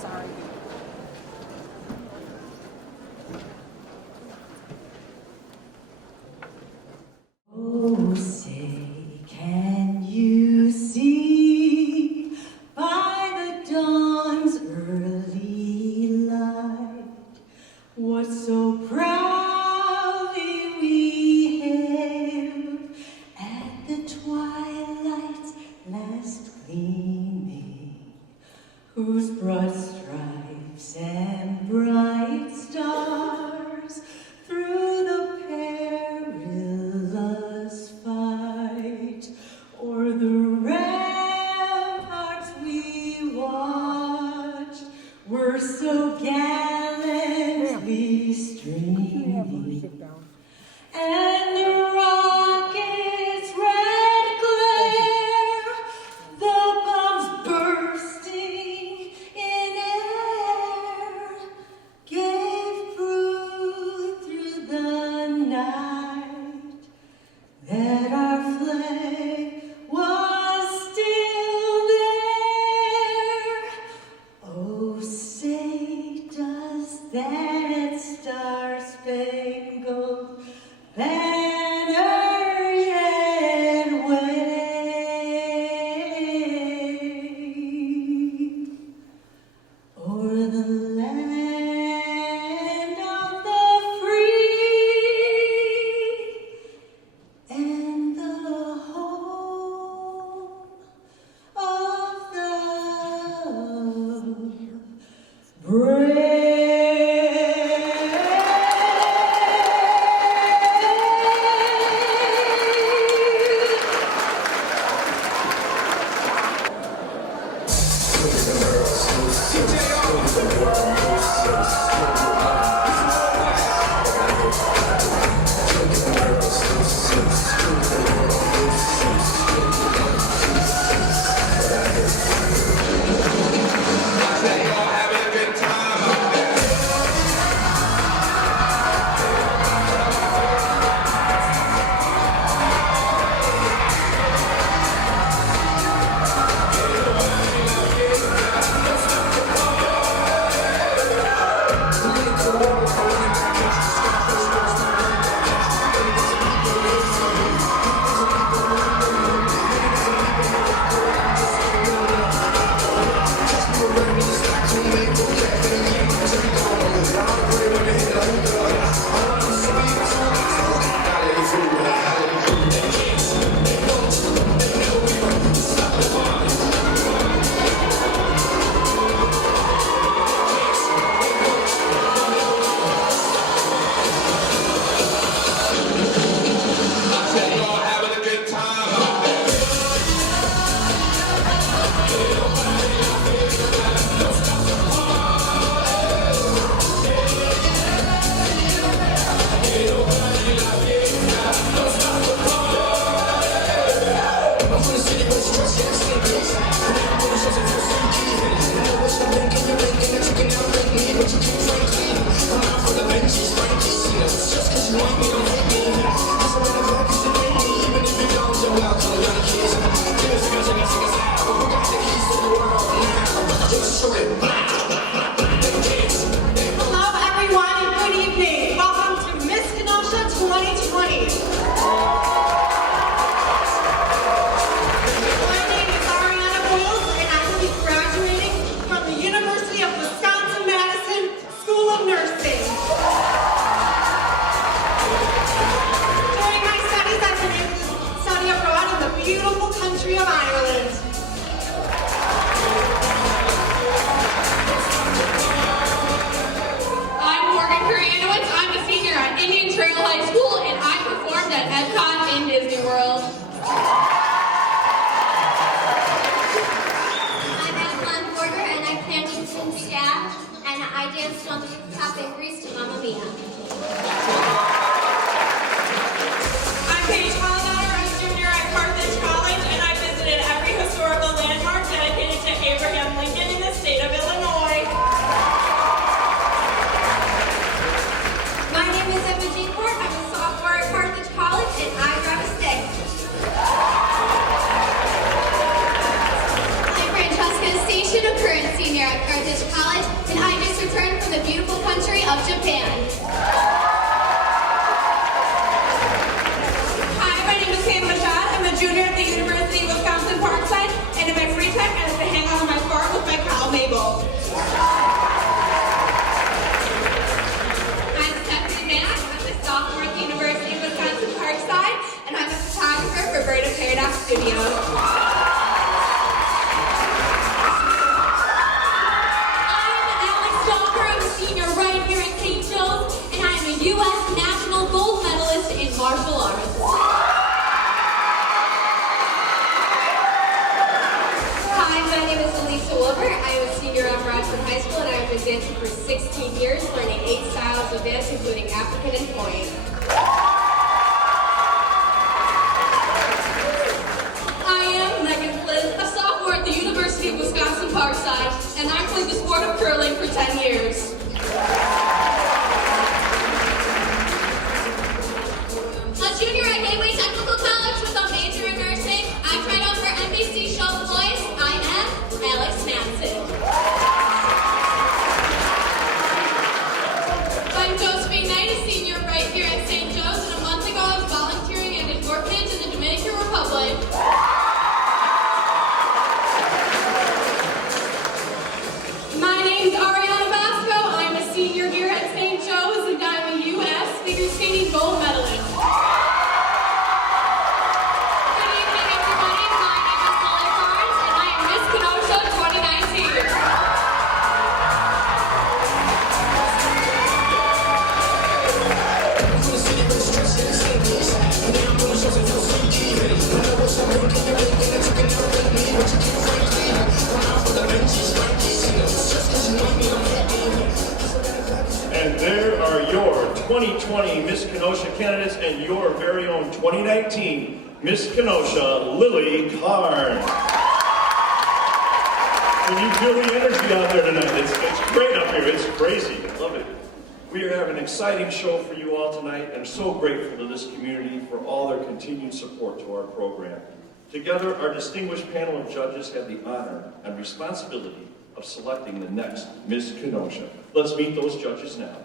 Sorry. Oh, say, can you see by the dawn's early light what so proudly we hailed at the twilight's last gleaming, whose broad stripes and bright stars through the perilous fight o'er the ramparts we watched were so gallantly streaming, and the rocket's red glare, the bombs bursting in air, gave proof through the night that our flag was still there. Oh, say, does that star-spangled banner yet wave o'er the land of the free and the home of the brave? Hello, everyone, and good evening. Welcome to Miss Kenosha 2020. My name is Ariana Bowles, and I will be graduating from the University of Wisconsin-Madison School of Nursing. During my studies, I've been able to study abroad in the beautiful country of Ireland. I'm a senior at Indian Trail High School, and I performed at Epcot in Disney World. I'm Evelyn Porter, and I plan to sing staff, and I danced on the rooftop in Greece to Mamma Mia. I'm Paige Holloway, a junior at Carthage College, and I visited every historical landmark dedicated to Abraham Lincoln in the state of Illinois. My name is Emma Jean Ford. I'm a sophomore at Carthage College, and I drive a stick. I'm Francesca Station, a current senior at Carthage College, senior right here at St. Joe's, and I am a U.S. National Gold Medalist in martial arts. Hi, my name is Elisa Wilbur. I am a senior at Bradford High School, and I have been dancing for 16 years, learning 8 styles of dance, including African and Hawaiian. I am Megan Flynn, a sophomore at the University of Wisconsin Parkside, and I played the sport of curling for 10 years. A junior at Gateway Technical College with a major in nursing. I tried out for NBC show The Voice. I am Alex Manson. I'm Josephine Knight, a senior right here at St. Joe's, and a month ago I was volunteering at an orphanage in the Dominican Republic. My name's Ariana Basco. I'm a senior here at St. Joe's, and I'm a U.S. figure skating gold medalist. Good evening, everybody. My name is Molly Barnes, and I am Miss Kenosha 2019. And there are your 2020 Miss Kenosha candidates and your very own 2019 Miss Kenosha, Lily Karn. Can you feel the energy out there tonight? It's great up here. It's crazy. I love it. We are having an exciting show for you all tonight, and so grateful to this community for all their continued support to our program. Together, our distinguished panel of judges have the honor and responsibility of selecting the next Miss Kenosha. Let's meet those judges now.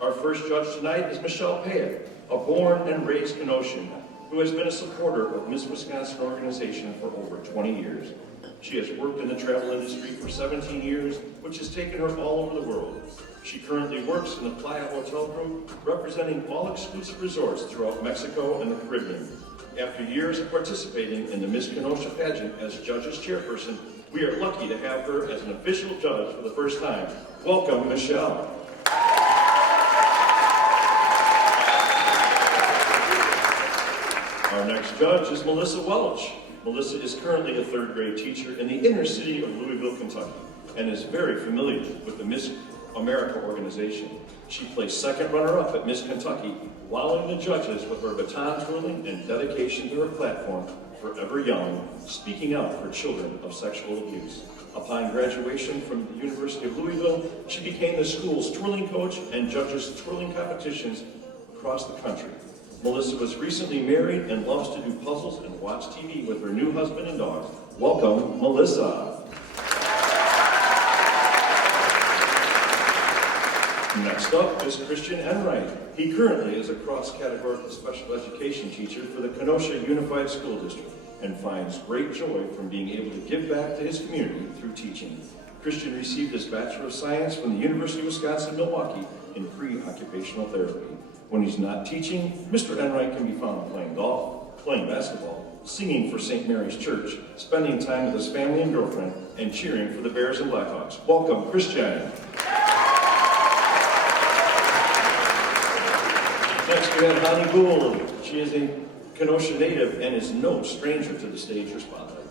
Our first judge tonight is Michelle Payette, a born and raised Kenoshan who has been a supporter of Miss Wisconsin organization for over 20 years. She has worked in the travel industry for 17 years, which has taken her all over the world. She currently works in the Playa Hotel Group, representing all exclusive resorts throughout Mexico and the Caribbean. After years of participating in the Miss Kenosha pageant as judge's chairperson, we are lucky to have her as an official judge for the first time. Welcome, Michelle. Our next judge is Melissa Welch. Melissa is currently a third grade teacher in the inner city of Louisville, Kentucky, and is very familiar with the Miss America organization. She placed second runner-up at Miss Kentucky, wowing the judges with her baton twirling and dedication to her platform, Forever Young, speaking out for children of sexual abuse. Upon graduation from the University of Louisville, she became the school's twirling coach and judges twirling competitions across the country. Melissa was recently married and loves to do puzzles and watch TV with her new husband and dog. Welcome, Melissa. Next up is Christian Enright. He currently is a cross-categorical special education teacher for the Kenosha Unified School District and finds great joy from being able to give back to his community through teaching. Christian received his Bachelor of Science from the University of Wisconsin-Milwaukee in pre-occupational therapy. When he's not teaching, Mr. Enright can be found playing golf, playing basketball, singing for St. Mary's Church, spending time with his family and girlfriend, and cheering for the Bears and Blackhawks. Welcome, Christian. Next, we have Honey Gould. She is a Kenosha native and is no stranger to the stage or spotlight.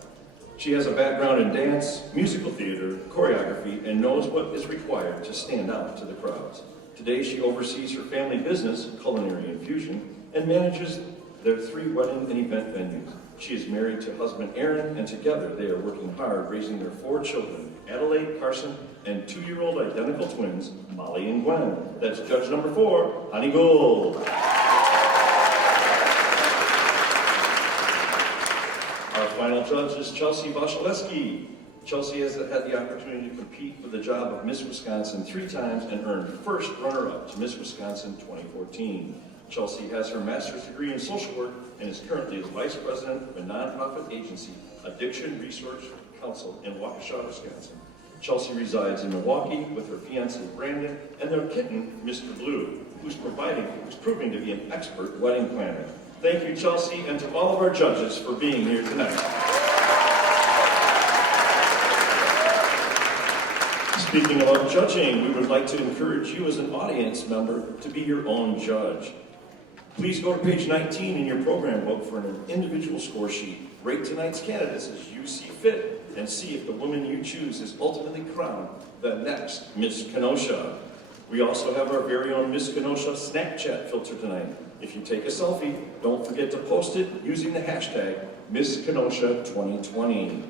She has a background in dance, musical theater, choreography, and knows what is required to stand out to the crowds. Today, she oversees her family business, Culinary Infusion, and manages their 3 wedding and event venues. She is married to husband Aaron, and together they are working hard raising their 4 children, Adelaide, Carson, and 2-year-old identical twins, Molly and Gwen. That's judge number 4, Honey Gould. Our final judge is Chelsea Waszaleski. Chelsea has had the opportunity to compete for the job of Miss Wisconsin 3 times and earned first runner-up to Miss Wisconsin 2014. Chelsea has her master's degree in social work and is currently the vice president of a nonprofit agency, Addiction Research Council in Waukesha, Wisconsin. Chelsea resides in Milwaukee with her fiancé Brandon and their kitten, Mr. Blue, who's proving to be an expert wedding planner. Thank you, Chelsea, and to all of our judges for being here tonight. Speaking about judging, we would like to encourage you as an audience member to be your own judge. Please go to page 19 in your program book for an individual score sheet. Rate tonight's candidates as you see fit and see if the woman you choose is ultimately crowned the next Miss Kenosha. We also have our very own Miss Kenosha Snapchat filter tonight. If you take a selfie, don't forget to post it using the hashtag Miss Kenosha 2020.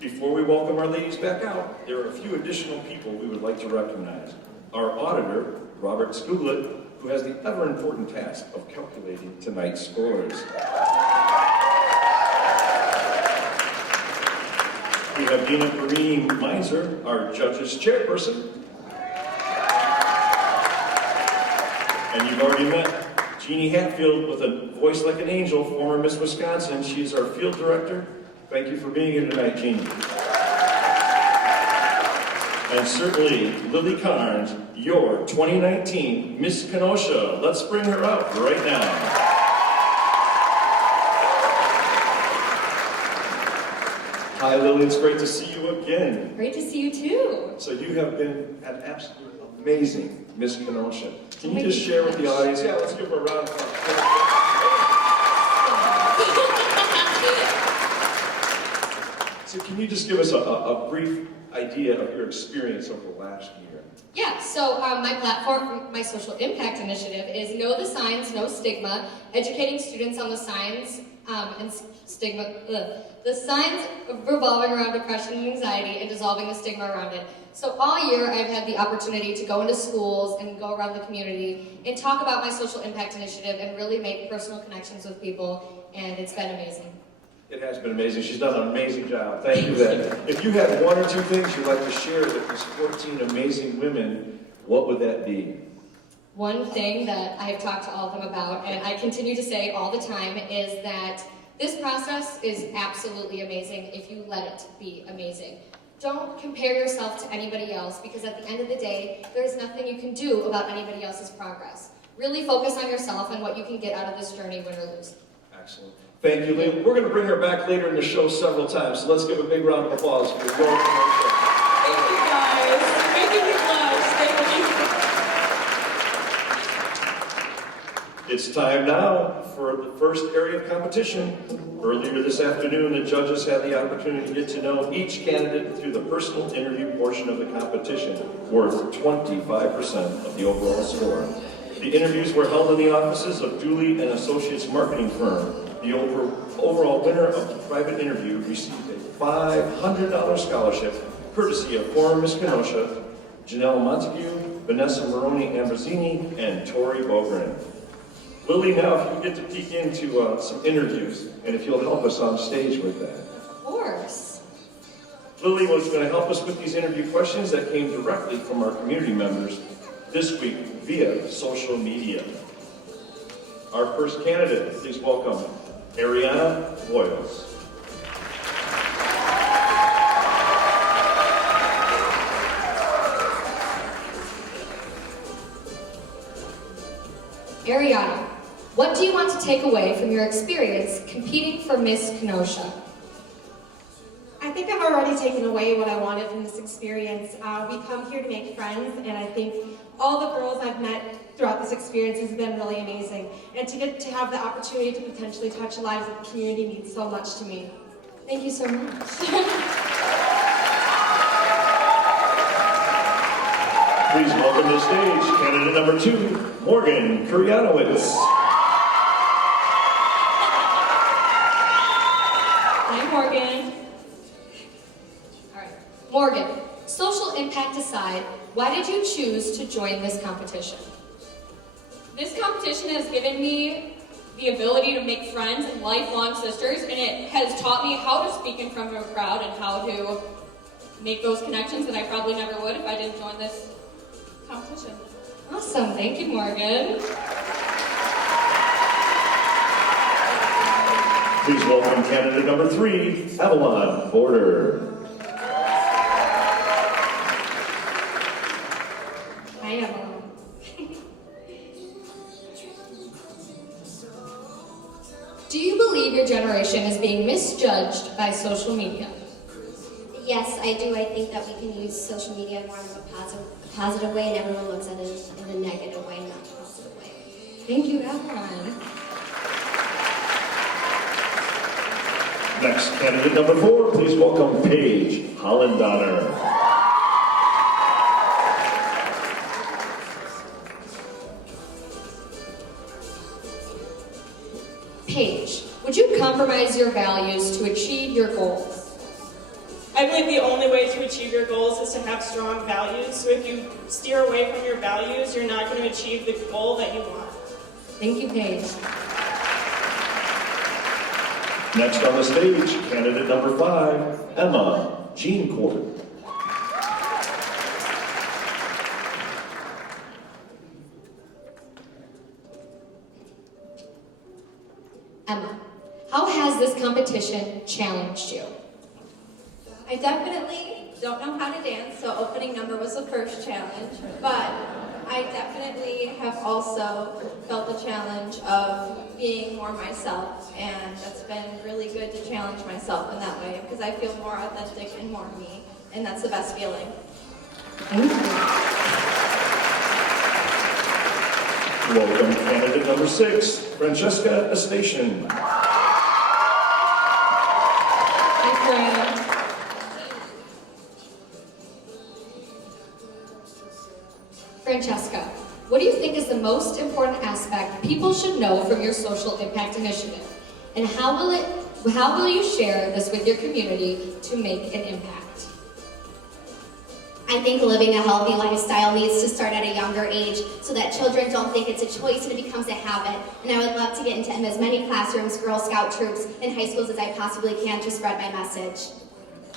Before we welcome our ladies back out, there are a few additional people we would like to recognize. Our auditor, Robert Skuglet, who has the ever-important task of calculating tonight's scores. We have Dina Kareem Meinzer, our judge's chairperson. And you've already met Jeannie Hatfield with a voice like an angel, former Miss Wisconsin. She's our field director. Thank you for being here tonight, Jeannie. And certainly, Lily Carnes, your 2019 Miss Kenosha. Let's bring her up right now. Hi, Lily. It's great to see you again. Great to see you too. So you have been an absolute amazing Miss Kenosha. Can you just share with the audience? Yeah, let's give her a round of applause. So can you just give us a brief idea of your experience over the last year? Yeah, so my platform, my social impact initiative is Know the Signs, No Stigma, educating students on the signs and stigma, the signs revolving around depression and anxiety and dissolving the stigma around it. So all year I've had the opportunity to go into schools and go around the community and talk about my social impact initiative and really make personal connections with people, and it's been amazing. It has been amazing. She's done an amazing job. Thank you, Ed. If you had one or two things you'd like to share with these 14 amazing women, what would that be? One thing that I have talked to all of them about, and I continue to say all the time, is that this process is absolutely amazing if you let it be amazing. Don't compare yourself to anybody else, because at the end of the day, there's nothing you can do about anybody else's progress. Really focus on yourself and what you can get out of this journey, win or lose. Excellent. Thank you, Liam. We're going to bring her back later in the show several times, so let's give a big round of applause for your Kenosha. Thank you guys for making me blush. Thank you. It's time now for the first area of competition. Earlier this afternoon, the judges had the opportunity to get to know each candidate through the personal interview portion of the competition, worth 25% of the overall score. The interviews were held in the offices of Dooley and Associates marketing firm. The overall winner of the private interview received a $500 scholarship, courtesy of former Miss Kenosha, Janelle Montague, Vanessa Maroney-Ambrosini, and Tori Bogren. Lily, now if you can get to peek into some interviews, and if you'll help us on stage with that. Of course. Lily was going to help us with these interview questions that came directly from our community members this week via social media. Our first candidate, please welcome Ariana Boyles. Ariana, what do you want to take away from your experience competing for Miss Kenosha? I think I've already taken away what I wanted from this experience. We come here to make friends, and I think all the girls I've met throughout this experience has been really amazing. And to get to have the opportunity to potentially touch the lives of the community means so much to me. Thank you so much. Please welcome to the stage candidate number 2, Morgan Kuryanowicz. Hi, Morgan. All right. Morgan, social impact aside, why did you choose to join this competition? This competition has given me the ability to make friends and lifelong sisters, and it has taught me how to speak in front of a crowd and how to make those connections that I probably never would if I didn't join this competition. Awesome. Thank you, Morgan. Please welcome candidate number 3, Avalon Border. Hi, Emma. Do you believe your generation is being misjudged by social media? Yes, I do. I think that we can use social media more in a positive way, and everyone looks at it in a negative way, not a positive way. Thank you, Evelyn. Next, candidate number 4, please welcome Paige Hollendonner. Paige, would you compromise your values to achieve your goals? I believe the only way to achieve your goals is to have strong values. So if you steer away from your values, you're not going to achieve the goal that you want. Thank you, Paige. Next on the stage, candidate number 5, Emma Jean Court. Emma, how has this competition challenged you? I definitely don't know how to dance, so opening number was the first challenge, but I definitely have also felt the challenge of being more myself, and that's been really good to challenge myself in that way because I feel more authentic and more me, and that's the best feeling. Thank you. Welcome candidate number 6, Francesca Estation. Hi, Fran. Francesca, what do you think is the most important aspect people should know from your social impact initiative? And how will you share this with your community to make an impact? I think living a healthy lifestyle needs to start at a younger age so that children don't think it's a choice and it becomes a habit. And I would love to get into as many classrooms, Girl Scout troops, and high schools as I possibly can to spread my message.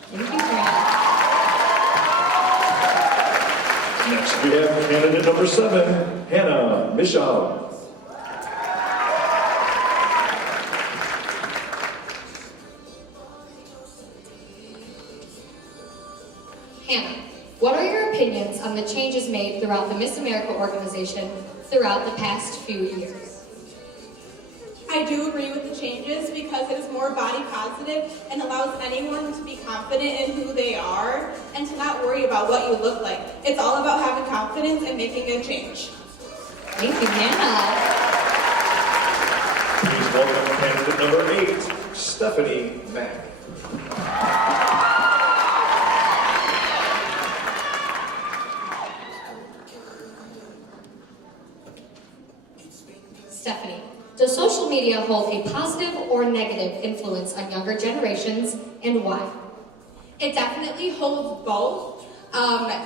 Thank you, Fran. Next we have candidate number 7, Hannah Michaud. Hannah, what are your opinions on the changes made throughout the Miss America organization throughout the past few years? I do agree with the changes because it is more body positive and allows anyone to be confident in who they are and to not worry about what you look like. It's all about having confidence and making a change. Thank you, Hannah. Please welcome candidate number 8, Stephanie Mack. Stephanie, does social media hold a positive or negative influence on younger generations, and why? It definitely holds both.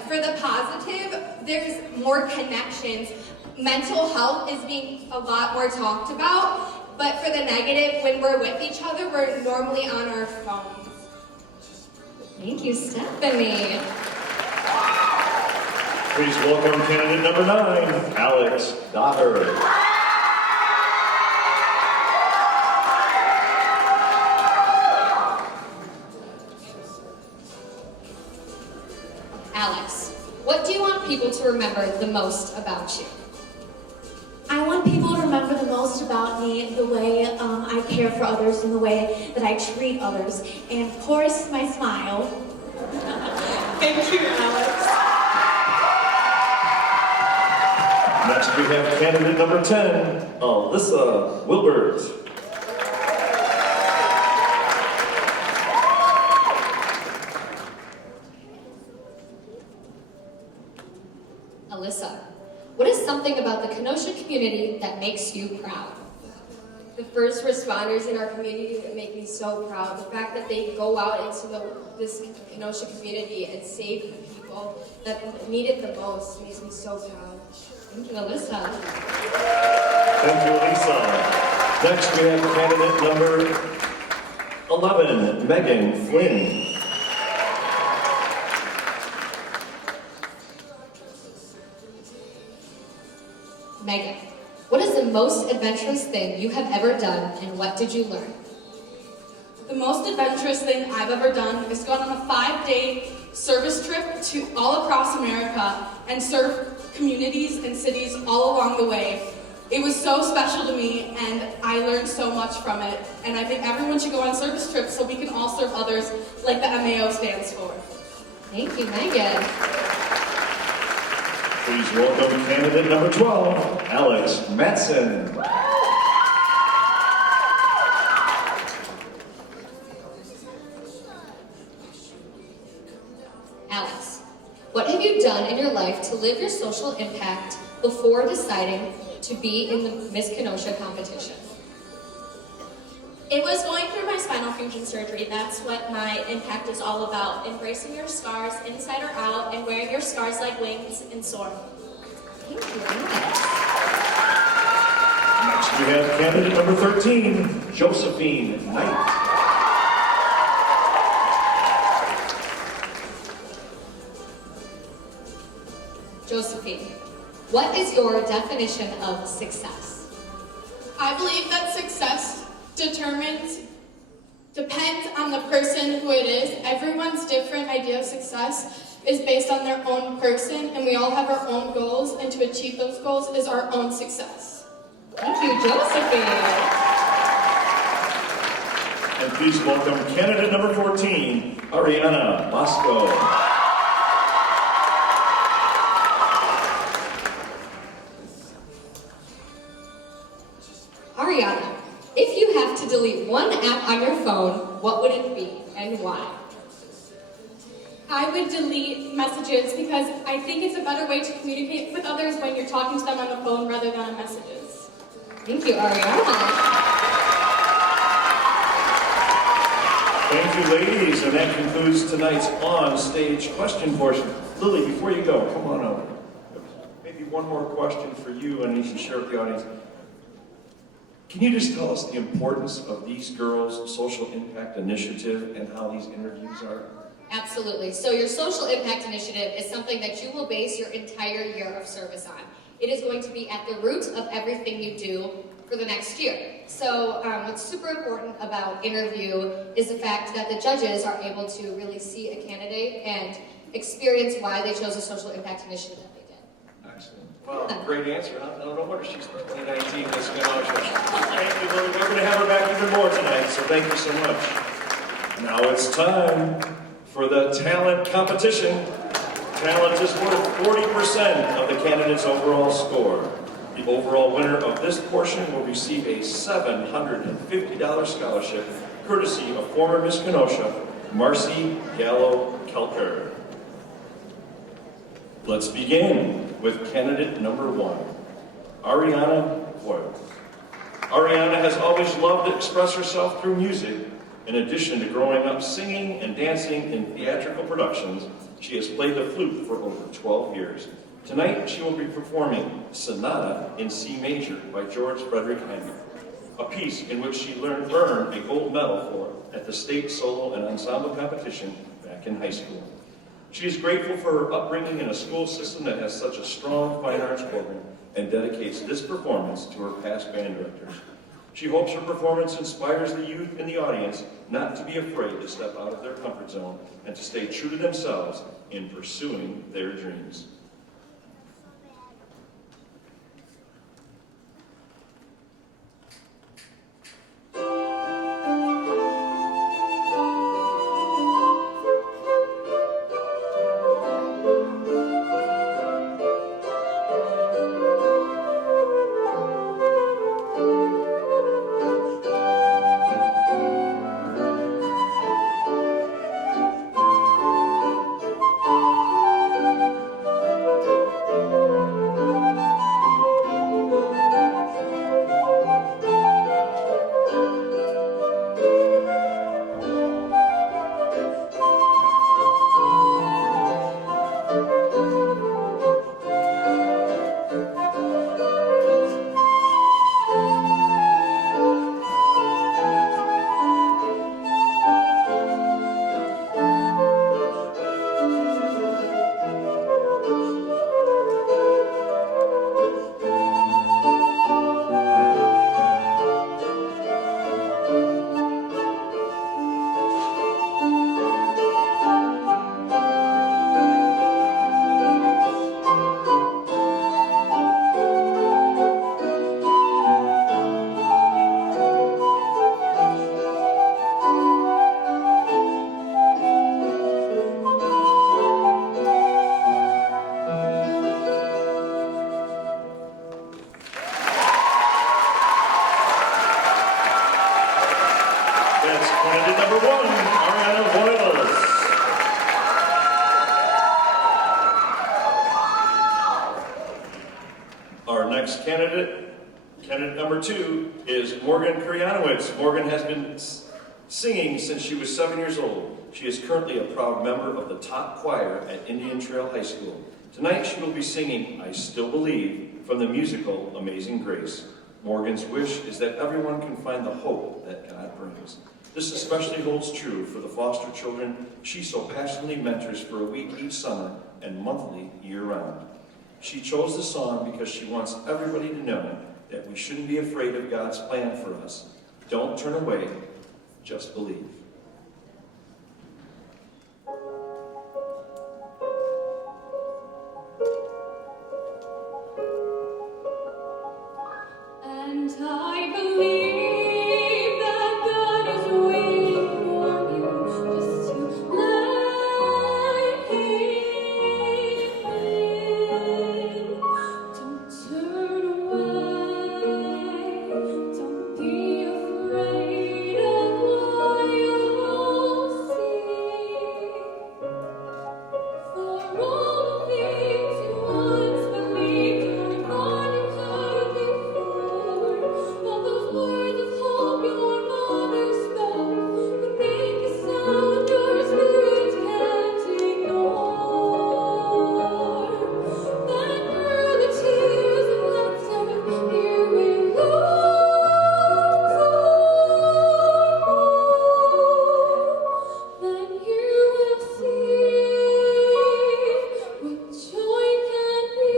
For the positive, there's more connections. Mental health is being a lot more talked about, but for the negative, when we're with each other, we're normally on our phones. Thank you, Stephanie. Please welcome candidate number 9, Alex Dotter. Alex, what do you want people to remember the most about you? I want people to remember the most about me the way I care for others and the way that I treat others. And of course, my smile. Thank you, Alex. Next we have candidate number 10, Alyssa Wilbert. Alyssa, what is something about the Kenosha community that makes you proud? The first responders in our community that make me so proud. The fact that they go out into this Kenosha community and save the people that need it the most makes me so proud. Thank you, Alyssa. Thank you, Lisa. Next, we have candidate number 11, Megan Flynn. Megan, what is the most adventurous thing you have ever done, and what did you learn? The most adventurous thing I've ever done is gone on a 5-day service trip to all across America and serve communities and cities all along the way. It was so special to me, and I learned so much from it. And I think everyone should go on service trips so we can all serve others like the MAO stands for. Thank you, Megan. Please welcome candidate number 12, Alex Matson. Alex, what have you done in your life to live your social impact before deciding to be in the Miss Kenosha competition? It was going through my spinal fusion surgery. That's what my impact is all about. Embracing your scars inside or out and wearing your scars like wings and soar. Thank you, Alex. Next we have candidate number 13, Josephine Knight. Josephine, what is your definition of success? I believe that success depends on the person who it is. Everyone's different idea of success is based on their own person, and we all have our own goals, and to achieve those goals is our own success. Thank you, Josephine. And please welcome candidate number 14, Ariana Bosco. Ariana, if you have to delete one app on your phone, what would it be and why? I would delete messages because I think it's a better way to communicate with others when you're talking to them on the phone rather than on messages. Thank you, Ariana. Thank you, ladies, and that concludes tonight's on-stage question portion. Lily, before you go, come on over. Maybe one more question for you, and you can share with the audience. Can you just tell us the importance of these girls' social impact initiative and how these interviews are? Absolutely. So your social impact initiative is something that you will base your entire year of service on. It is going to be at the root of everything you do for the next year. So what's super important about interview is the fact that the judges are able to really see a candidate and experience why they chose a social impact initiative that they did. Excellent. Well, great answer. No wonder she's 2019 Miss Kenosha. Thank you, Lily. We're going to have her back even more tonight, so thank you so much. Now it's time for the talent competition. Talent is worth 40% of the candidate's overall score. The overall winner of this portion will receive a $750 scholarship, courtesy of former Miss Kenosha, Marcy Gallo-Kelker. Let's begin with candidate number 1, Ariana Boyle. Ariana has always loved to express herself through music. In addition to growing up singing and dancing in theatrical productions, she has played the flute for over 12 years. Tonight, she will be performing Sonata in C Major by George Frederick Handel, a piece in which she earned a gold medal for at the state solo and ensemble competition back in high school. She is grateful for her upbringing in a school system that has such a strong fine arts program and dedicates this performance to her past band directors. She hopes her performance inspires the youth in the audience not to be afraid to step out of their comfort zone and to stay true to themselves in pursuing their dreams. 1, Ariana Boyles. Our next candidate number 2, is Morgan Kuryanowicz. Morgan has been singing since she was 7 years old. She is currently a proud member of the top choir at Indian Trail High School. Tonight she will be singing I Still Believe from the musical Amazing Grace. Morgan's wish is that everyone can find the hope that God brings. This especially holds true for the foster children she so passionately mentors for a week each summer and monthly year-round. She chose the song because she wants everybody to know that we shouldn't be afraid of God's plan for us. Don't turn away, just believe. And I believe that God is waiting for you just to let Him in. Don't turn away. Don't be afraid of what you'll see. For all the things you once believed are gone and heard before. All those words of hope your mother spoke could make a sound your spirit can't ignore. That through the tears of laughter, here we long for more. Then you will see what joy can be.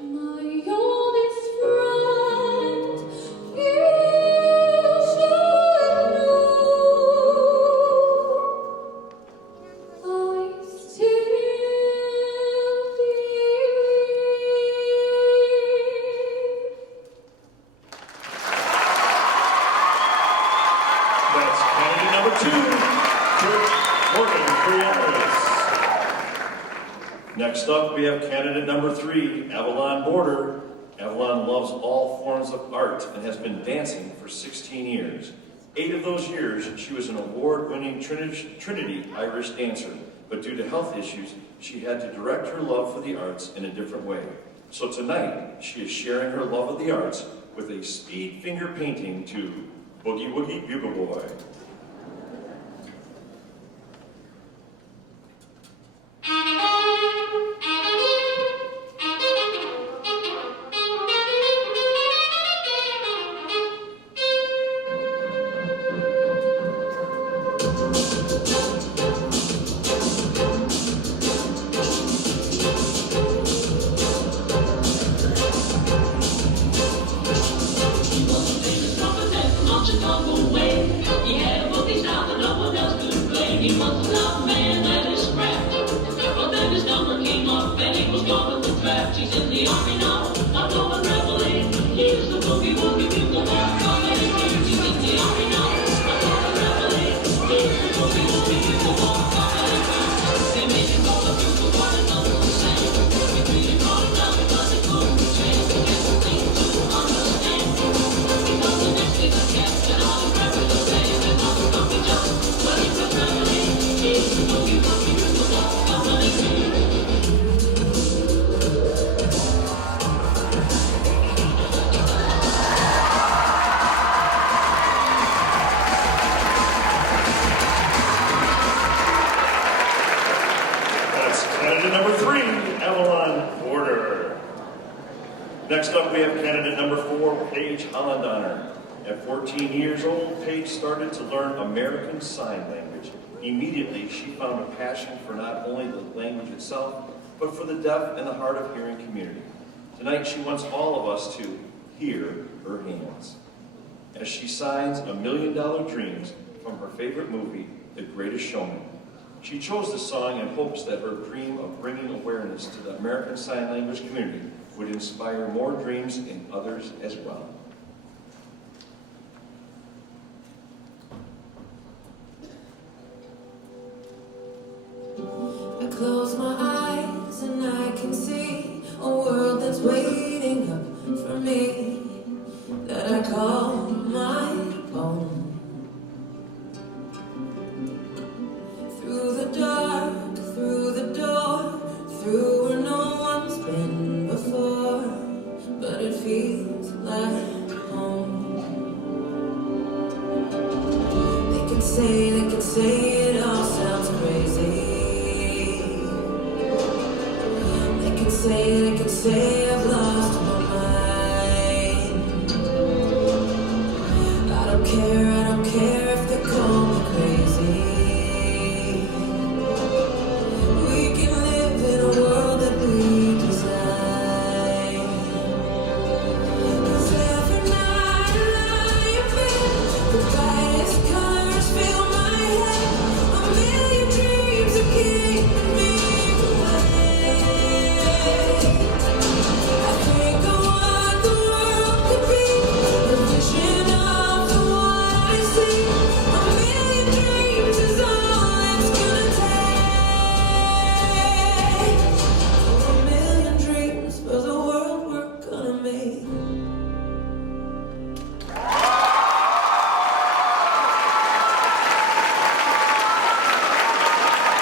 My oldest friend, you should know I still believe. That's candidate number 2, Morgan Kuryanowicz. Next up, we have candidate number 3, Avalon Border. Avalon loves all forms of art and has been dancing for 16 years. 8 of those years, she was an award-winning Trinity Irish dancer, but due to health issues, she had to direct her love for the arts in a different way. So tonight, she is sharing her love of the arts with a speed finger painting to Boogie Woogie Bugle Boy. Candidate number 3, Avalon Border. Next up, we have candidate number 4, Paige Hollandoner. At 14 years old, Paige started to learn American Sign Language. Immediately, she found a passion for not only the language itself, but for the deaf and the hard of hearing community. Tonight, she wants all of us to hear her hands as she signs $1 Million Dreams from her favorite movie, The Greatest Showman. She chose this song in hopes that her dream of bringing awareness to the American Sign Language community would inspire more dreams in others as well. I close my eyes and I can see a world that's waiting up for me that I call my home. through where no one's been before, but it feels like home. They can say it all sounds crazy. They can say I've lost my mind. I don't care if they call me crazy. We can live in a world that we design. 'Cause every night I lie in bed, the brightest colors fill my head. A million dreams are keeping me awake. I think of what the world could be, a vision of the one I see. A million dreams is all it's gonna take. A million dreams for the world we're gonna make.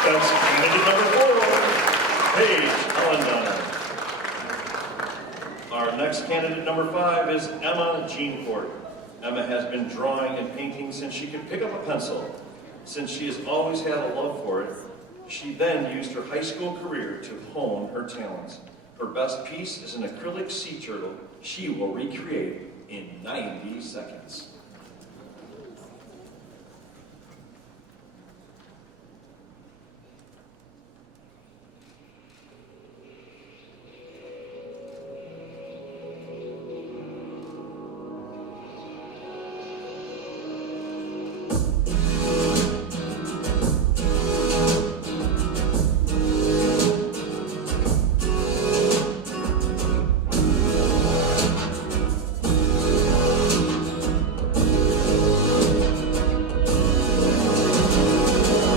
That's candidate number 4, Paige Ellendine. Our next candidate number 5 is Emma Jeancourt. Emma has been drawing and painting since she could pick up a pencil. Since she has always had a love for it, she then used her high school career to hone her talents. Her best piece is an acrylic sea turtle she will recreate in 90 seconds.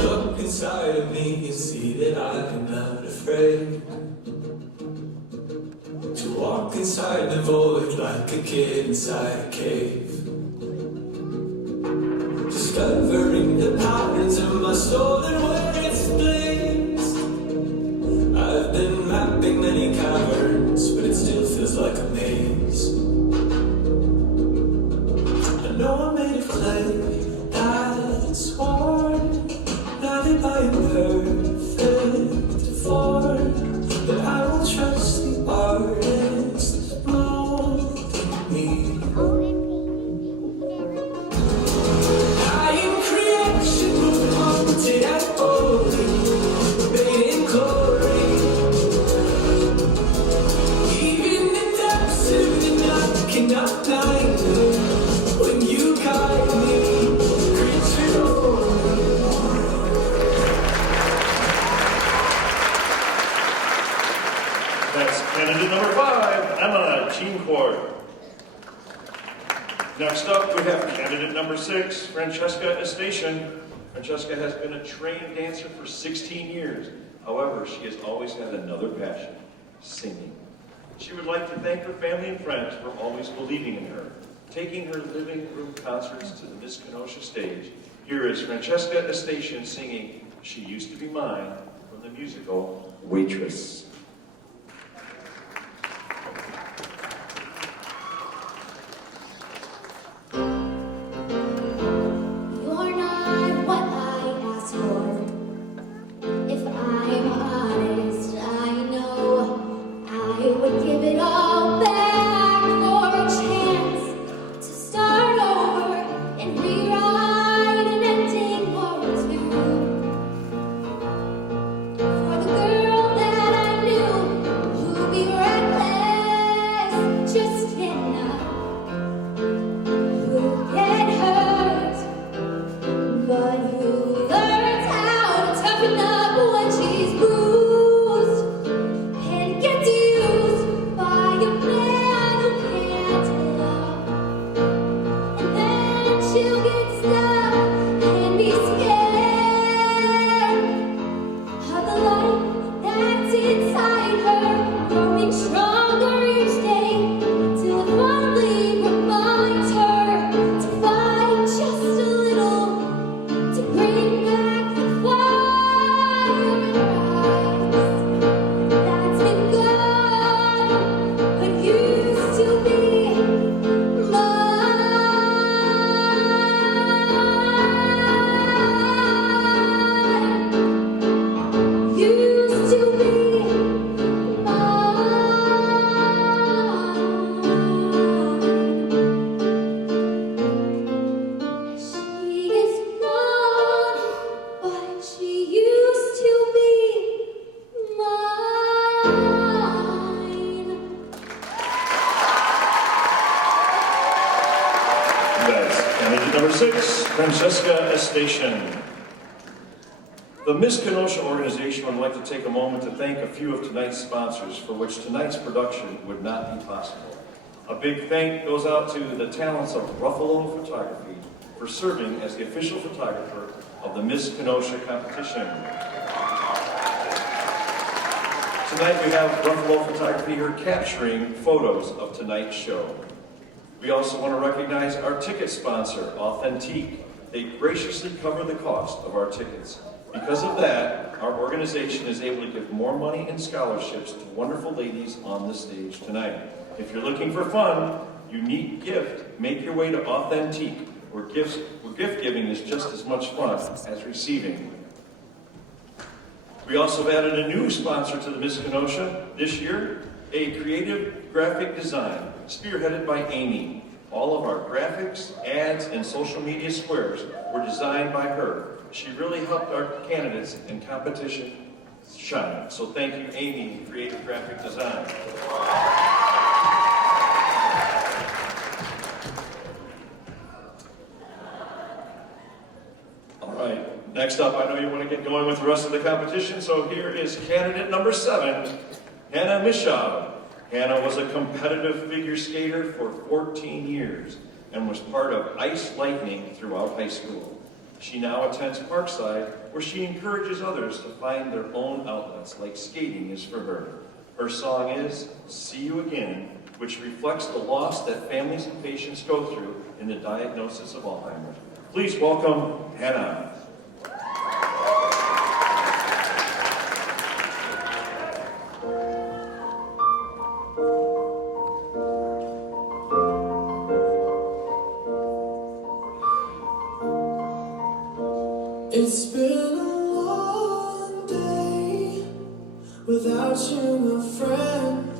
Look inside of me and see that I'm not afraid to walk inside the void like a kid inside a cave, discovering the patterns of my soul and where it's placed. I've been mapping many caverns, but it still feels like a maze. I know I'm made of clay, that's hard, blinded by imperfect form, but I will trust the artist molding me. I am creation, haunted and holy, made in glory. Even the depths of the night cannot blind me when you guide me, creature holy. That's candidate number 5, Emma Jeancourt. Next up, we have candidate number 6, Francesca Estation. Francesca has been a trained dancer for 16 years. However, she has always had another passion, singing. She would like to thank her family and friends for always believing in her, taking her living room concerts to the Miss Kenosha stage. Here is Francesca Estation singing She Used to Be Mine from the musical Waitress. You're not what I asked for. If I'm honest, I know I would give it all back for a chance to start over and rewrite an ending or two. For the girl that I knew 6, Francesca Estation. The Miss Kenosha organization would like to take a moment to thank a few of tonight's sponsors for which tonight's production would not be possible. A big thank goes out to the talents of Ruffalo Photography for serving as the official photographer of the Miss Kenosha competition. Tonight we have Ruffalo Photography here capturing photos of tonight's show. We also want to recognize our ticket sponsor, Authentique. They graciously cover the cost of our tickets. Because of that, our organization is able to give more money and scholarships to wonderful ladies on the stage tonight. If you're looking for fun, unique gift, make your way to Authentique, where gift giving is just as much fun as receiving. We also have added a new sponsor to the Miss Kenosha this year, a creative graphic design spearheaded by Amy. All of our graphics, ads, and social media squares were designed by her. She really helped our candidates in competition shine. So thank you, Amy, Creative Graphic Design. All right, next up, I know you want to get going with the rest of the competition, so here is candidate number 7, Hannah Mishaw. Hannah was a competitive figure skater for 14 years and was part of Ice Lightning throughout high school. She now attends Parkside, where she encourages others to find their own outlets, like skating is for her. Her song is See You Again, which reflects the loss that families and patients go through in the diagnosis of Alzheimer's. Please welcome Hannah. It's been a long day without you, my friend,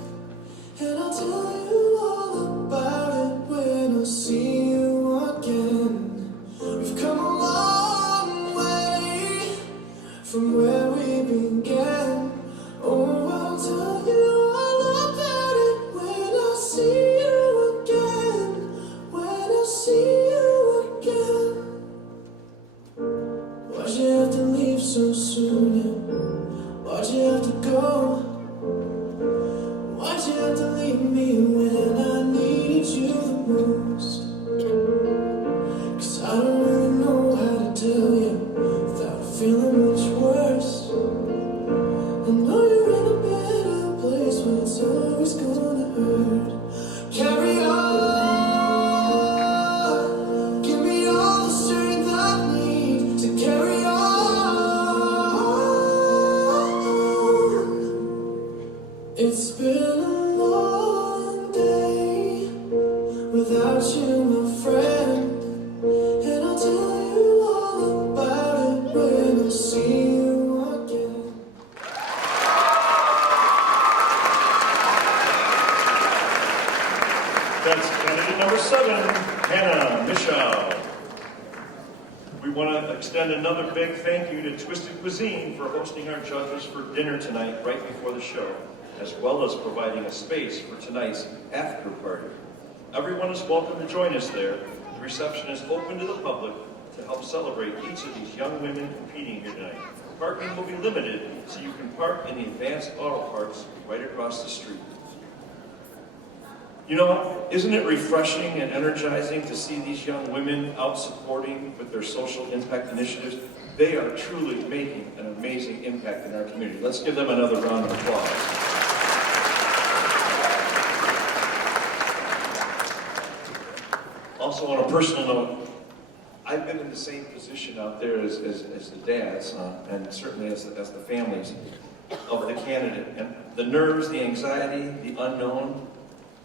and I'll tell you all about it when I see you again. We've come a long way from where we began. Oh, I'll tell you all about it when I see you again, when I see you again. Why'd you have to leave so soon? Yeah? Why'd you have to go? Why'd you have to leave me when I needed you the most? 'Cause I don't really know how to tell you without feeling much worse. I know you're in a better place, but it's always gonna hurt. Carry on. Give me all the strength I need to carry on. It's been a long day without you, my friend, and I'll tell you all about it when I see you again. That's candidate number 7, Hannah Mishaw. We want to extend another big thank you to Twisted Cuisine for hosting our judges for dinner tonight right before the show, as well as providing a space for tonight's after party. Everyone is welcome to join us there. The reception is open to the public to help celebrate each of these young women competing here tonight. Parking will be limited, so you can park in the advanced auto parks right across the street. You know, isn't it refreshing and energizing to see these young women out supporting with their social impact initiatives? They are truly making an amazing impact in our community. Let's give them another round of applause. Also, on a personal note, I've been in the same position out there as the dads, and certainly as the families of the candidate. And the nerves, the anxiety, the unknown.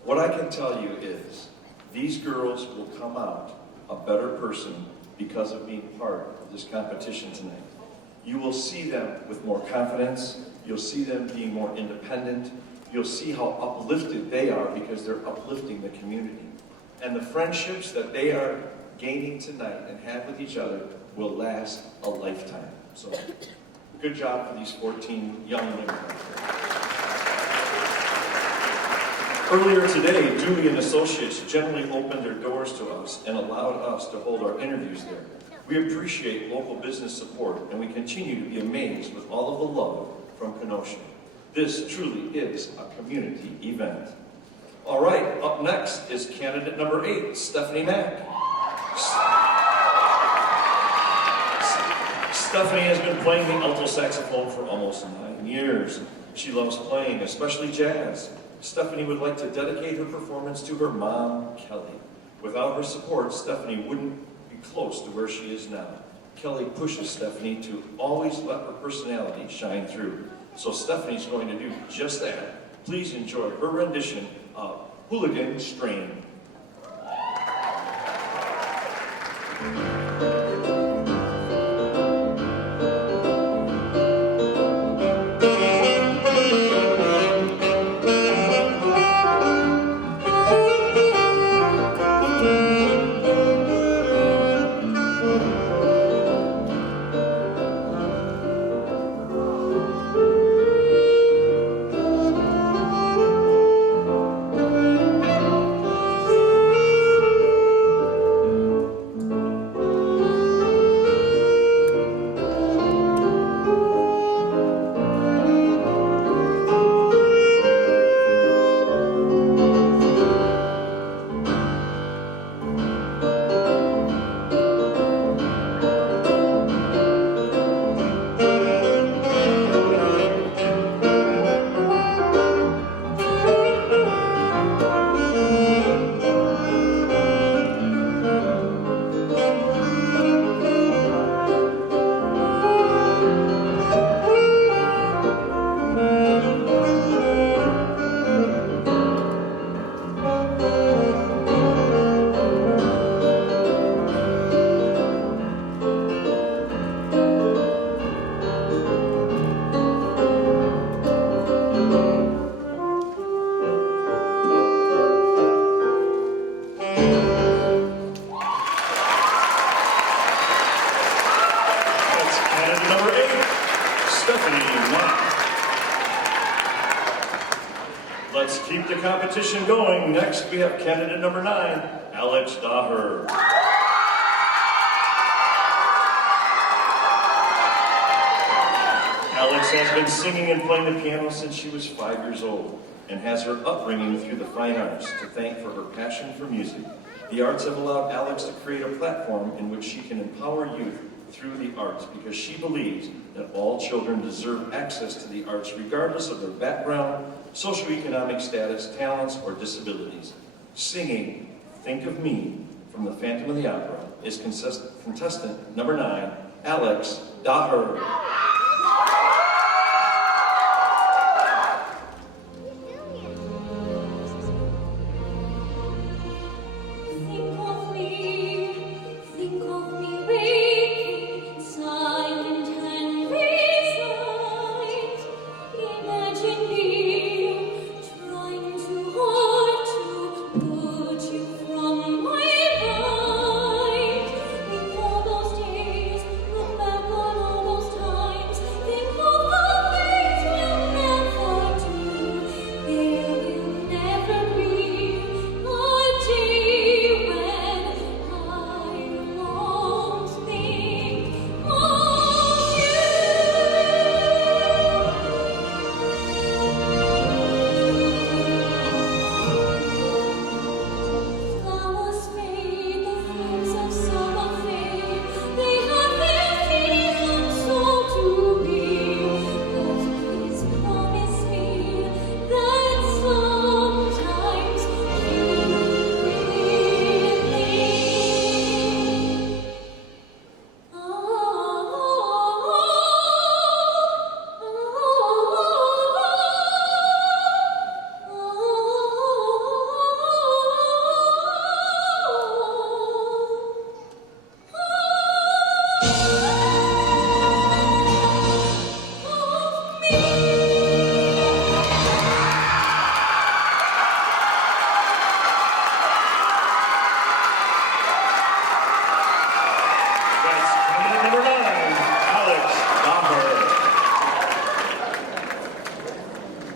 What I can tell you is these girls will come out a better person because of being part of this competition tonight. You will see them with more confidence. You'll see them being more independent. You'll see how uplifted they are because they're uplifting the community. And the friendships that they are gaining tonight and have with each other will last a lifetime. So good job for these 14 young women out there. Earlier today, Dooley and Associates generally opened their doors to us and allowed us to hold our interviews there. We appreciate local business support, and we continue to be amazed with all of the love from Kenosha. This truly is a community event. All right, up next is candidate number 8, Stephanie Mack. Stephanie has been playing the alto saxophone for almost 9 years. She loves playing, especially jazz. Stephanie would like to dedicate her performance to her mom, Kelly. Without her support, Stephanie wouldn't be close to where she is now. Kelly pushes Stephanie to always let her personality shine through. So Stephanie's going to do just that. Please enjoy her rendition of Hooligan Strain. Let's keep the competition going. Next, we have candidate number 9, Alex Daher. Alex has been singing and playing the piano since she was 5 years old and has her upbringing through the fine arts to thank for her passion for music. The arts have allowed Alex to create a platform in which she can empower youth through the arts because she believes that all children deserve access to the arts regardless of their background, socioeconomic status, talents, or disabilities. Singing Think of Me from the Phantom of the Opera is contestant number 9, Alex Daher. Those days, look back on all those times.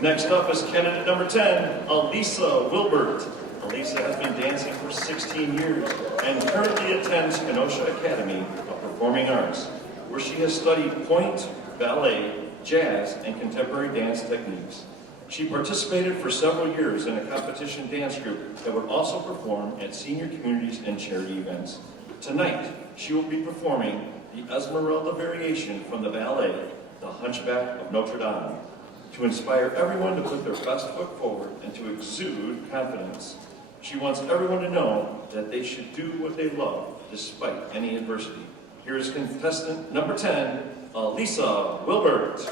Next up is candidate number 10, Elisa Wilbert. Elisa has been dancing for 16 years and currently attends Kenosha Academy of Performing Arts, where she has studied pointe, ballet, jazz, and contemporary dance techniques. She participated for several years in a competition dance group that would also perform at senior communities and charity events. Tonight, she will be performing the Esmeralda variation from the ballet, The Hunchback of Notre Dame, to inspire everyone to put their best foot forward and to exude confidence. She wants everyone to know that they should do what they love despite any adversity. Here is contestant number 10, Elisa Wilbert.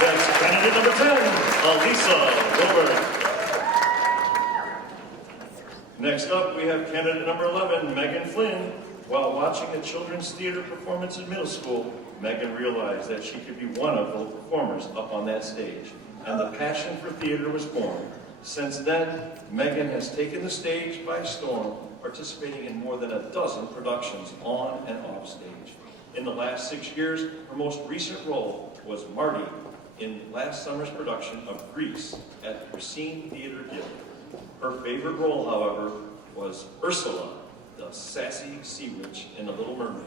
That's candidate number 10, Elisa Wilbert. Next up, we have candidate number 11, Megan Flynn. While watching a children's theater performance in middle school, Megan realized that she could be one of the performers up on that stage, and the passion for theater was born. Since then, Megan has taken the stage by storm, participating in more than a dozen productions on and off stage. In the last 6 years, her most recent role was Marty in last summer's production of Grease at the Racine Theater Guild. Her favorite role, however, was Ursula, the sassy sea witch in The Little Mermaid.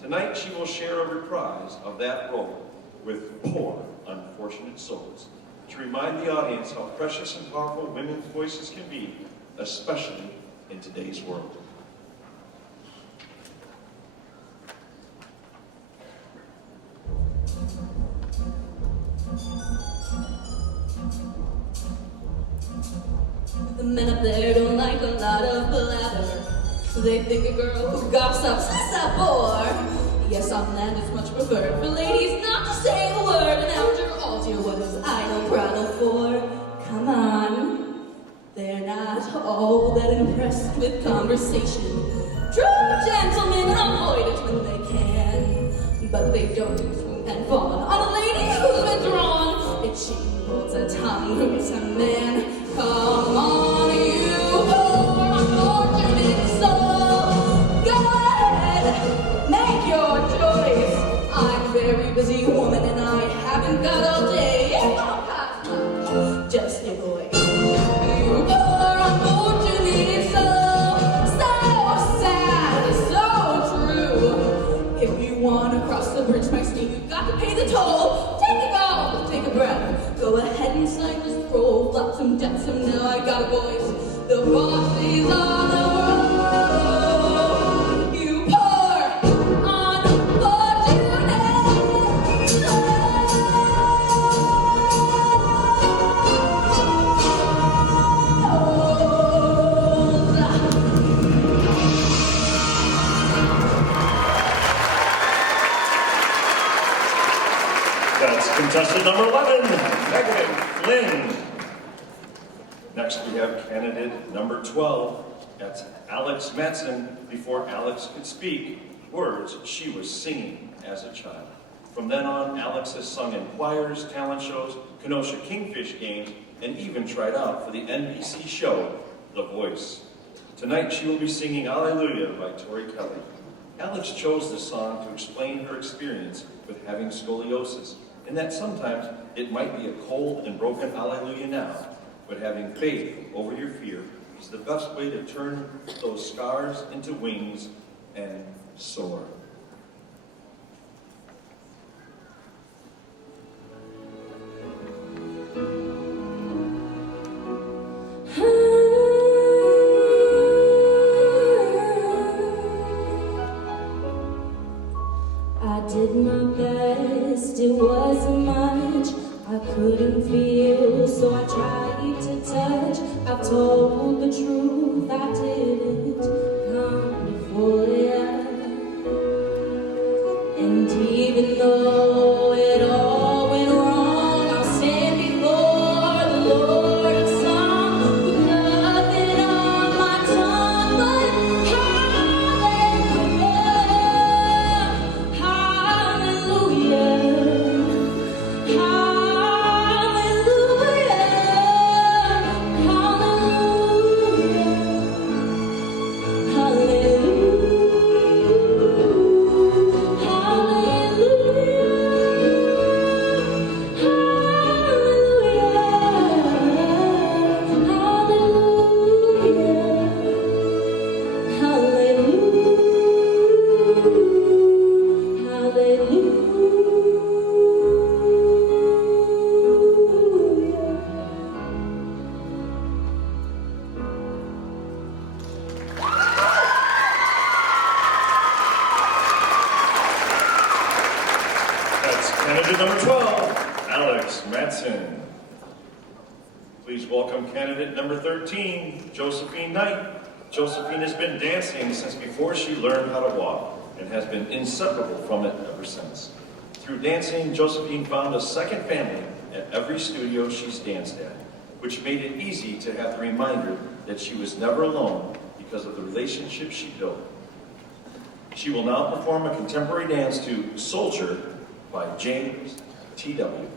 Tonight, she will share a reprise of that role with Poor Unfortunate Souls to remind the audience how precious and powerful women's voices can be, especially in today's world. The men up there don't like a lot of blather. They think a girl who gossips is a bore. Yes, on land is much preferred for ladies not to say a word. And after all, dear, what is idle prattle for? Come on, they're not all that impressed with conversation. True gentlemen avoid it when they can, but they don't swoop and fawn on a lady who's been drawn. If she holds a tongue, who's a man? Come on, you poor unfortunate soul. Go ahead, make your choice. I'm a very busy woman and I haven't got all day. It won't cost much, just a voice. You poor unfortunate soul. So sad, so true. If you want to cross the bridge, my steam, you've got to pay the toll. Take a gulp, take a breath. Go ahead and sign this scroll. Flops and jets, and now I got a voice. The boss is on the road. You poor, unfortunate That's contestant number 11, Megan Flynn. Next Next, we have candidate number 12. That's Alex Matson. Before Alex could speak words, she was singing as a child. From then on, Alex has sung in choirs, talent shows, Kenosha Kingfish games, and even tried out for the NBC show, The Voice. Tonight, she will be singing Hallelujah by Tori Kelly. Alex chose this song to explain her experience with having scoliosis, and that sometimes it might be a cold and broken hallelujah now, but having faith over your fear is the best way to turn those scars into wings and soar. I did my best, it wasn't much. I couldn't feel, so I tried to touch. I've told the truth, I didn't come before you. And even though it all went wrong, I'll stand before the Lord and song with nothing on my tongue but hallelujah, hallelujah, hallelujah, That's candidate number 12, Alex Matson. Please welcome candidate number 13, Josephine Knight. Josephine has been dancing since before she learned how to walk and has been inseparable from it ever since. Through dancing, Josephine found a second family at every studio she's danced at, which made it easy to have the reminder that she was never alone because of the relationship she built. She will now perform a contemporary dance to Soldier by James T.W.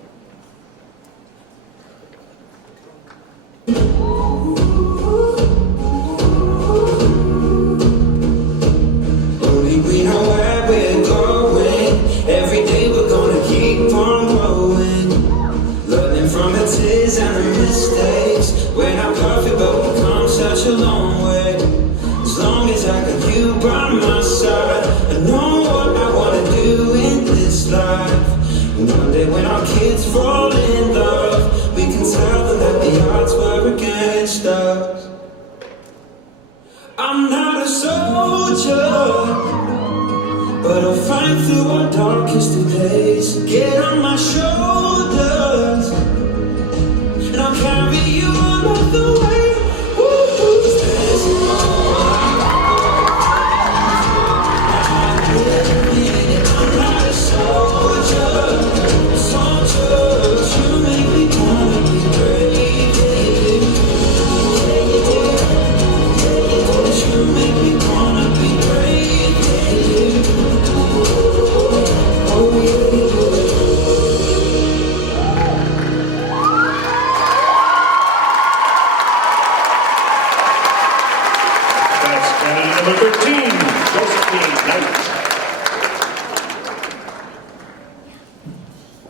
Only we know where we're going. Every day we're gonna keep on growing. Learning from the tears and the mistakes. We're not perfect, but we've come such a long way. As long as I got you by my side, I know what I wanna do in this life. And one day when our kids fall in love, we can tell them that the odds were against us. I'm not a soldier, but I'll fight through our darkest of days. Get on my shoulders, and I'll carry you all of the way. Woo-hoo. There's no I'm not a soldier, but you make me wanna be brave. You make me wanna be brave. Oh yeah. That's candidate number 13, Josephine Knight.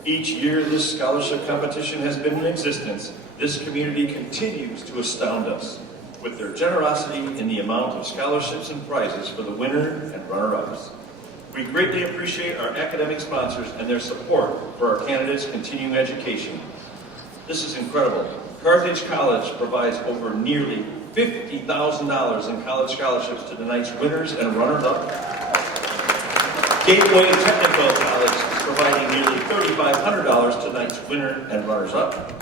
Each year this scholarship competition has been in existence, this community continues to astound us with their generosity in the amount of scholarships and prizes for the winner and runner-ups. We greatly appreciate our academic sponsors and their support for our candidates' continuing education. This is incredible. Carthage College provides over nearly $50,000 in college scholarships to tonight's winners and runners-up. Gateway Technical College is providing nearly $3,500 to tonight's winner and runners-up.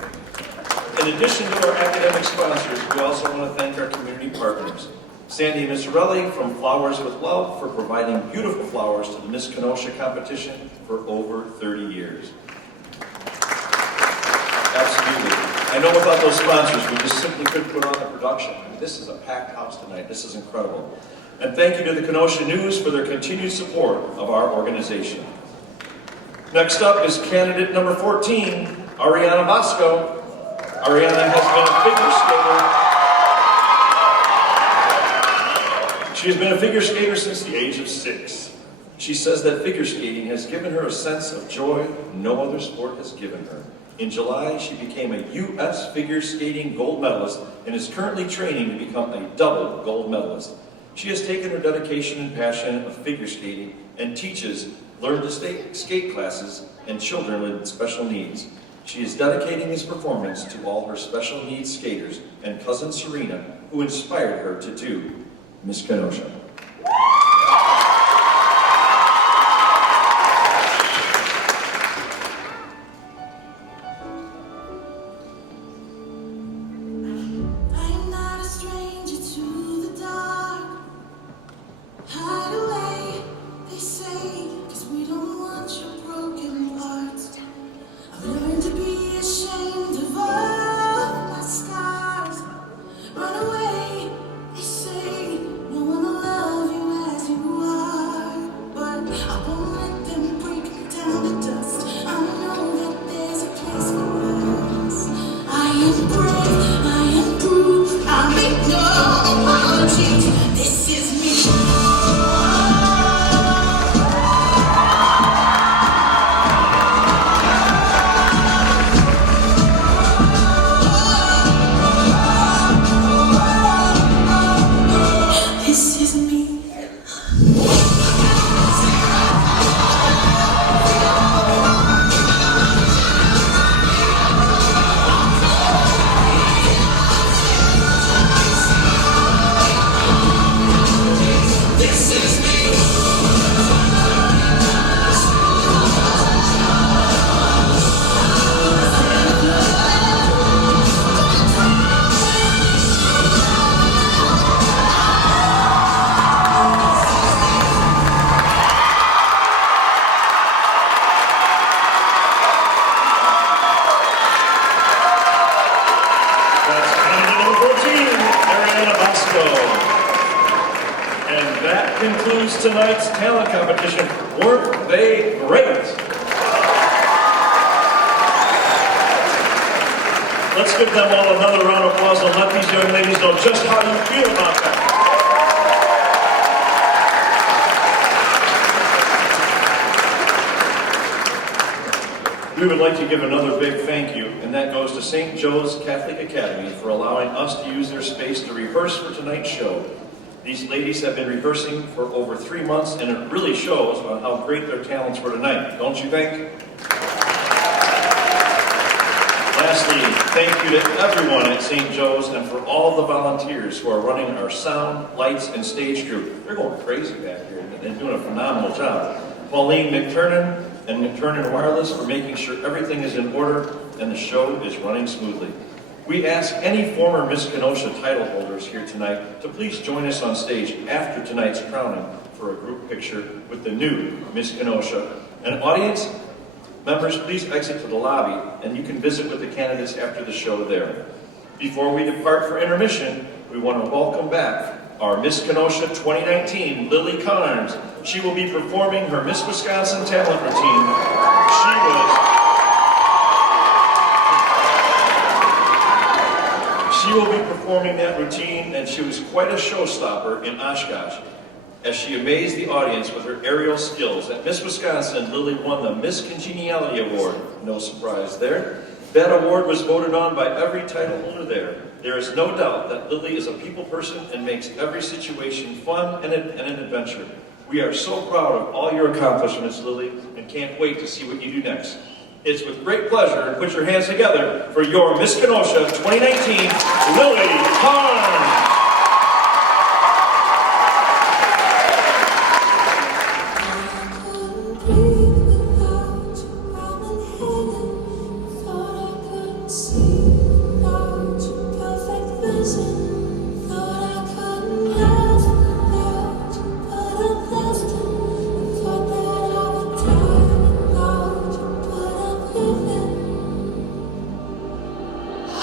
In addition to our academic sponsors, we also want to thank our community partners. Sandy Miserelli from Flowers with Love for providing beautiful flowers to the Miss Kenosha competition for over 30 years. Absolutely. I know without those sponsors, we just simply couldn't put on the production. I mean, this is a packed house tonight. This is incredible. And thank you to the Kenosha News for their continued support of our organization. Next up is candidate number 14, Ariana Bosco. Ariana has been a figure skater. She has been a figure skater since the age of 6. She says that figure skating has given her a sense of joy no other sport has given her. In July, she became a U.S. figure skating gold medalist and is currently training to become a double gold medalist. She has taken her dedication and passion of figure skating and teaches learn to skate classes and children with special needs. She is dedicating this performance to all her special needs skaters and cousin Serena, who inspired her to do Miss Kenosha. I'm not a stranger to the dark. Hide away, they say, 'cause we don't want your broken parts. I've learned to be ashamed of all my scars. Run away, they say, no one will love you as you are. But I won't let them break me down to dust. I know that there's a place for us. I am brave, I am bruised, I make no apologies. This is me. This is me. This is me. That's candidate number 14, Ariana Bosco. And that concludes tonight's talent competition. Weren't they great? Let's give them all another round of applause and let these young ladies know just how you feel about that. We would like to give another big thank you, and that goes to St. Joe's Catholic Academy for allowing us to use their space to rehearse for tonight's show. These ladies have been rehearsing for over 3 months, and it really shows on how great their talents were tonight, don't you think? Lastly, thank you to everyone at St. Joe's and for all the volunteers who are running our sound, lights, and stage crew. They're going crazy back here, and they're doing a phenomenal job. Pauline McTurnan and McTurnan Wireless for making sure everything is in order and the show is running smoothly. We ask any former Miss Kenosha title holders here tonight to please join us on stage after tonight's crowning for a group picture with the new Miss Kenosha. And audience members, please exit to the lobby and you can visit with the candidates after the show there. Before we depart for intermission, we want to welcome back our Miss Kenosha 2019, Lily Carnes. She will be performing her Miss Wisconsin talent routine. She will be performing that routine, and she was quite a showstopper in Oshkosh as she amazed the audience with her aerial skills. At Miss Wisconsin, Lily won the Miss Congeniality Award. No surprise there. That award was voted on by every title holder there. There is no doubt that Lily is a people person and makes every situation fun and an adventure. We are so proud of all your accomplishments, Lily, and can't wait to see what you do next. It's with great pleasure, and put your hands together for your Miss Kenosha 2019, Lily Carnes. I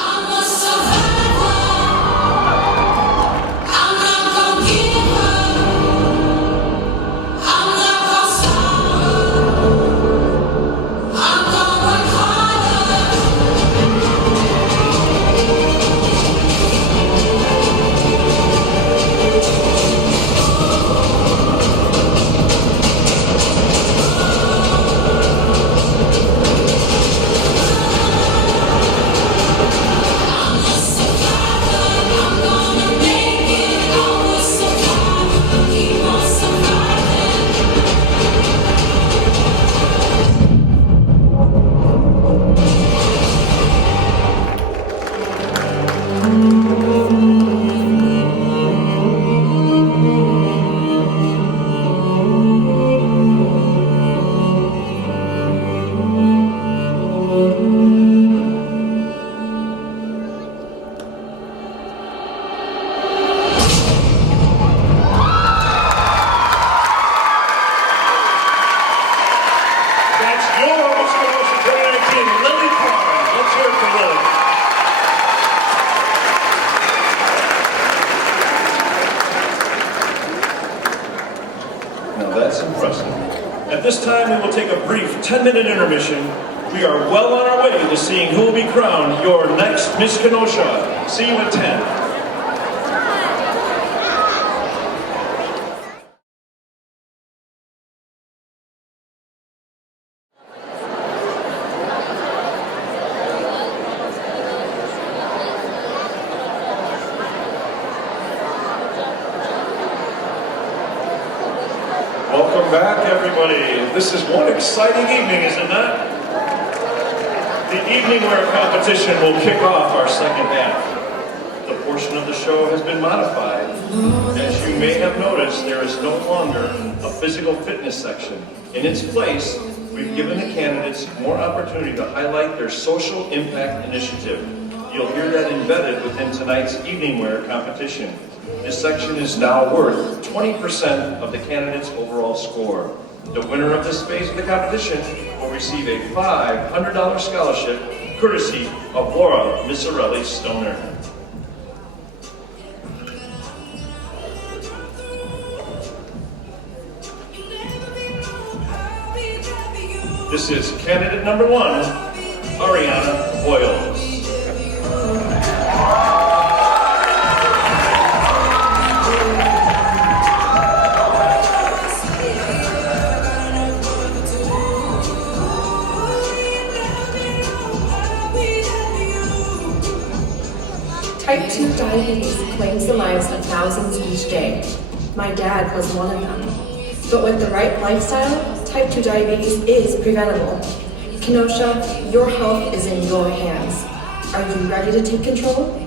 impressive. At this time, we will take a brief 10-minute intermission. We are well on our way to seeing who will be crowned your next Miss Kenosha. See you at 10. Welcome back, everybody. This is one exciting evening, is it not? The evening wear competition will kick off our second half. The portion of the show has been modified. As you may have noticed, there is no longer a physical fitness section. In its place, we've given the candidates more opportunity to highlight their social impact initiative. You'll hear that embedded within tonight's evening wear competition. This section is now worth 20% of the candidate's overall score. The winner of this phase of the competition will receive a $500 scholarship courtesy of Laura Missarelli Stoner. This is candidate number 1, Ariana Boyles. Type 2 diabetes claims the lives of thousands each day. My dad was one of them. But with the right lifestyle, type 2 diabetes is preventable. Kenosha, your health is in your hands. Are you ready to take control?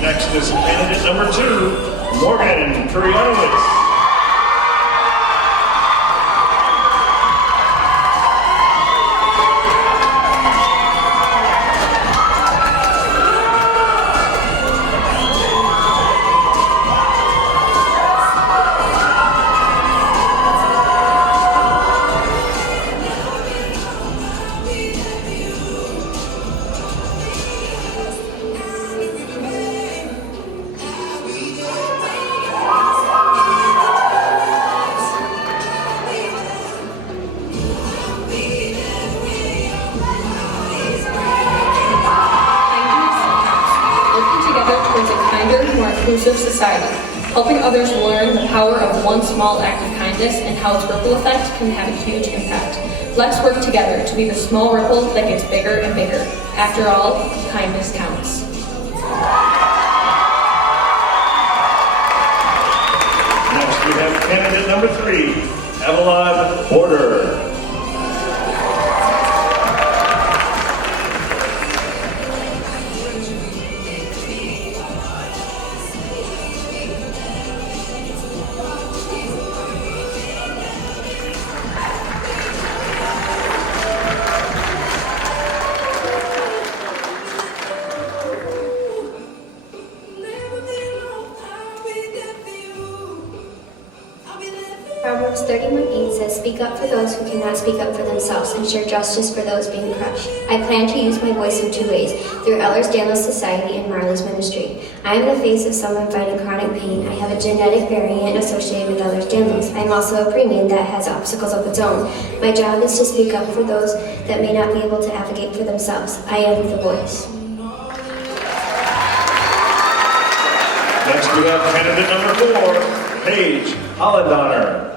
Next is candidate number 2, Morgan Kuryanowicz. Inclusive society, helping others learn the power of one small act of kindness and how its ripple effect can have a huge impact. Let's work together to be the small ripple that gets bigger and bigger. After all, kindness counts. Next we have candidate number 3, Avalon Porter. Proverbs 31:8 says, "Speak up for those who cannot speak up for themselves, and share justice for those being crushed." I plan to use my voice in 2 ways, through Ehlers-Danlos Society and Marley's ministry. I am the face of someone fighting chronic pain. I have a genetic variant associated with Ehlers-Danlos. I am also a preemie that has obstacles of its own. My job is to speak up for those that may not be able to advocate for themselves. I am the voice. Next we have candidate number 4, Paige Hollandonner.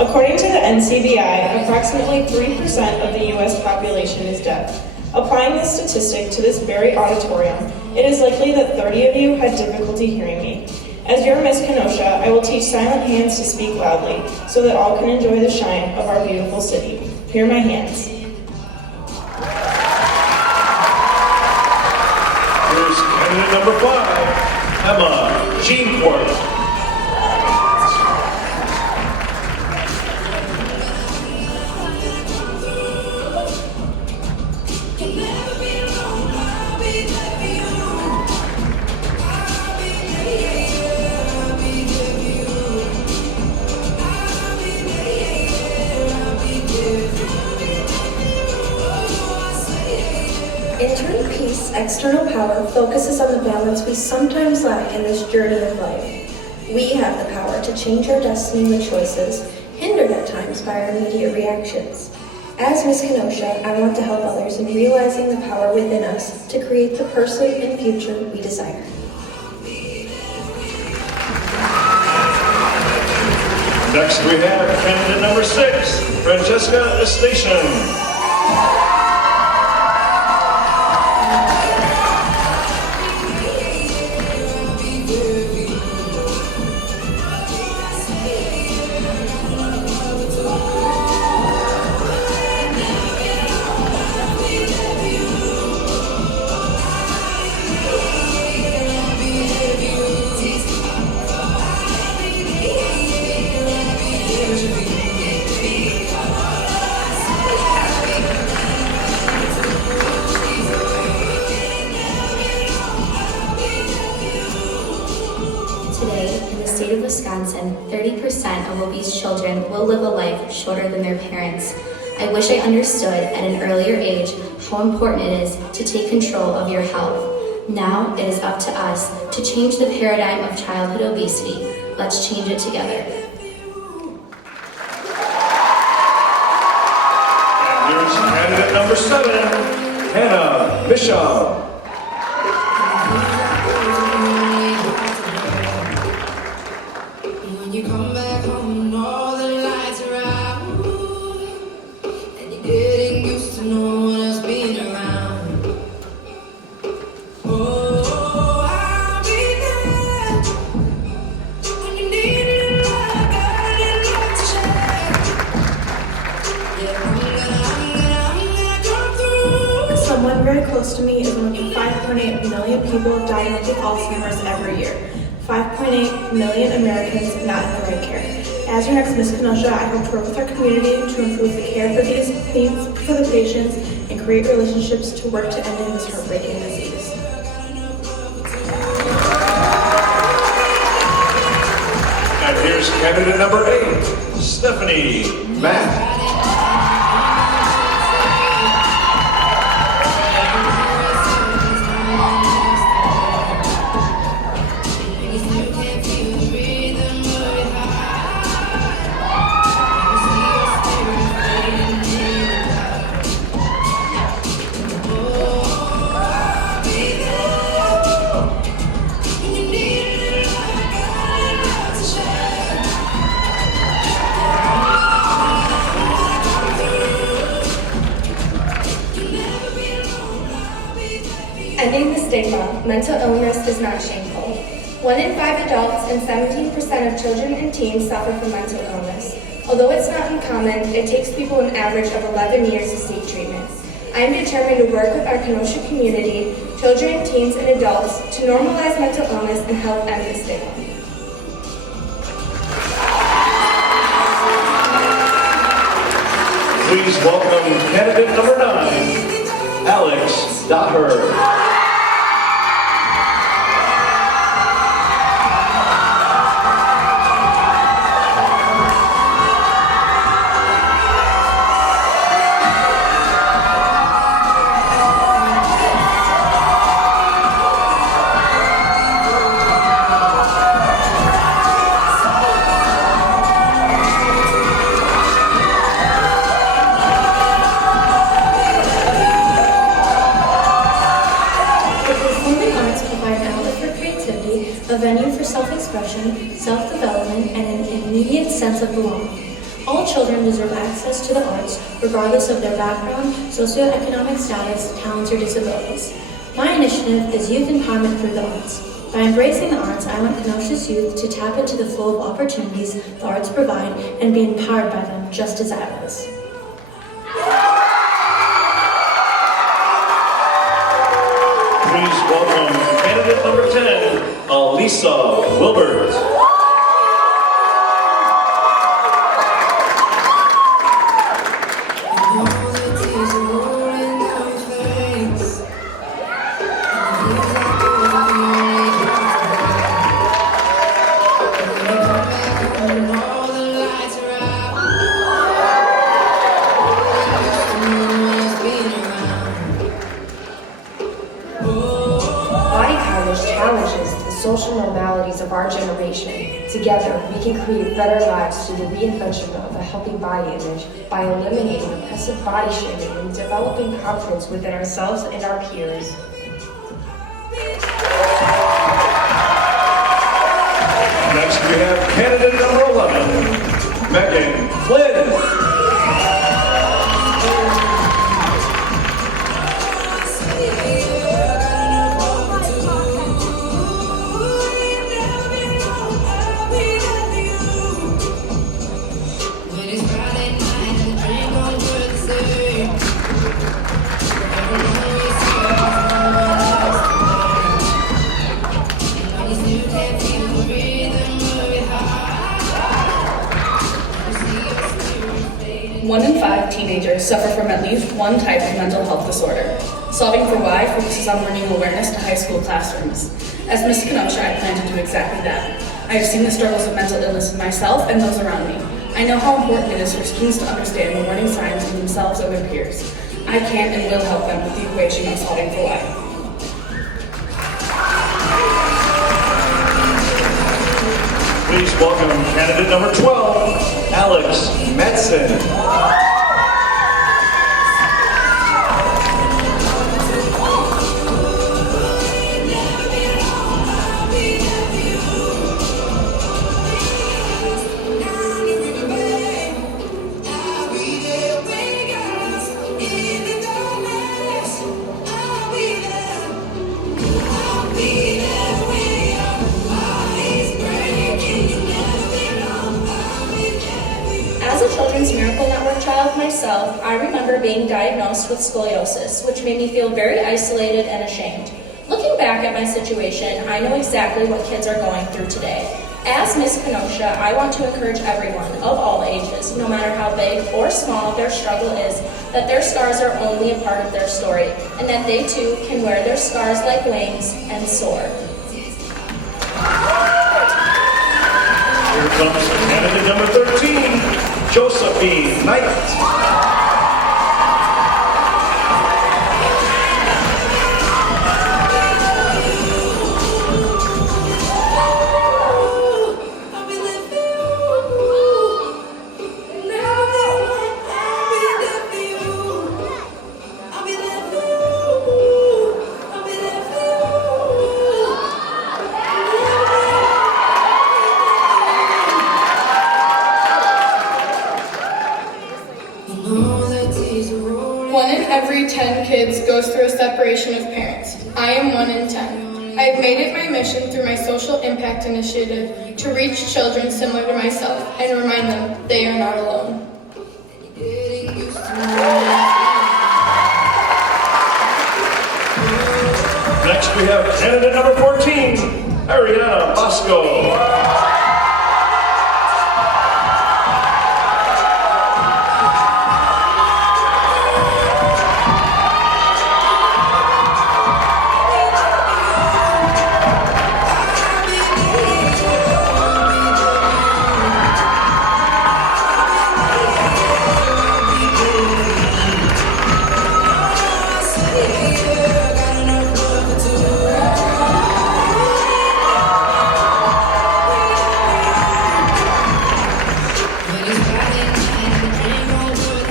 According to the NCBI, approximately 3% of the U.S. population is deaf. Applying this statistic to this very auditorium, It is likely that 30 of you had difficulty hearing me. As your Miss Kenosha, I will teach silent hands to speak loudly so that all can enjoy the shine of our beautiful city. Here are my hands. Here's candidate number 5, Emma Jeancourt. Internal peace, external power focuses on the balance we sometimes lack in this journey of life. We have the power to change our destiny with choices, hindered at times by our immediate reactions. As Miss Kenosha, I want to help others in realizing the power within us to create the person and future we desire. Next we have candidate number 6, Francesca Estation. Wisconsin, 30% of obese children will live a life shorter than their parents. I wish I understood at an earlier age how important it is to take control of your health. Now it is up to us to change the paradigm of childhood obesity. Let's change it together. And here's candidate number 7, Hannah Bishop. When you come back home, all the lights are out, and you're getting used to no one else being around. Oh, I'll be there when you need me. I got it love to share. Yeah, I'm gonna come through. Someone very close to me is one of the 5.8 million people diagnosed with Alzheimer's every year. 5.8 million Americans not in the right care. As your next Miss Kenosha, I hope to work with our community to improve the care for these needs for the patients and create relationships to work to ending this heartbreaking disease. And here's candidate number 8, Stephanie Mack. Ending the stigma, mental illness is not shameful. 1 in 5 adults and 17% of children and teens suffer from mental illness. Although it's not uncommon, it takes people an average of 11 years to seek treatment. I am determined to work with our Kenosha community, children, teens, and adults to normalize mental illness and help end the stigma. Please welcome candidate number 9, Alex Daher. A venue for self-expression, self-development, and an immediate sense of belonging. All children deserve access to the arts, regardless of their background, socioeconomic status, talents, or disabilities. My initiative is Youth Empowerment Through the Arts. By embracing the arts, I want Kenosha's youth to tap into the flow of opportunities the arts provide and be empowered by them just as I was. Please welcome candidate number 10, Alisa Wilbert. Body coverage challenges the social normalities of our generation. Together, we can create better lives through the reinvention of a healthy body image by eliminating oppressive body shaming and developing confidence within ourselves and our peers. Next we have candidate number 11, Megan Flynn. One in 5 teenagers suffer from at least one type of mental health disorder. Solving for Why focuses on bringing awareness to high school classrooms. As Miss Kenosha, I plan to do exactly that. I have seen the struggles of mental illness in myself and those around me. I know how important it is for students to understand the warning signs in themselves and their peers. I can and will help them with the equation of solving for Why. Please welcome candidate number 12, Alex Metzen. As a Children's Miracle Network child myself, I remember being diagnosed with scoliosis, which made me feel very isolated and ashamed. Looking back at my situation, I know exactly what kids are going through today. As Miss Kenosha, I want to encourage everyone of all ages, no matter how big or small their struggle is, that their scars are only a part of their story, and that they too can wear their scars like wings and soar. Here comes candidate number 13, Josephine Knight. One in every 10 kids goes through a separation of parents. I am 1 in 10. I have made it my mission through my social impact initiative to reach children similar to myself and remind them they are not alone. Next we have candidate number 14, Ariana Bosco.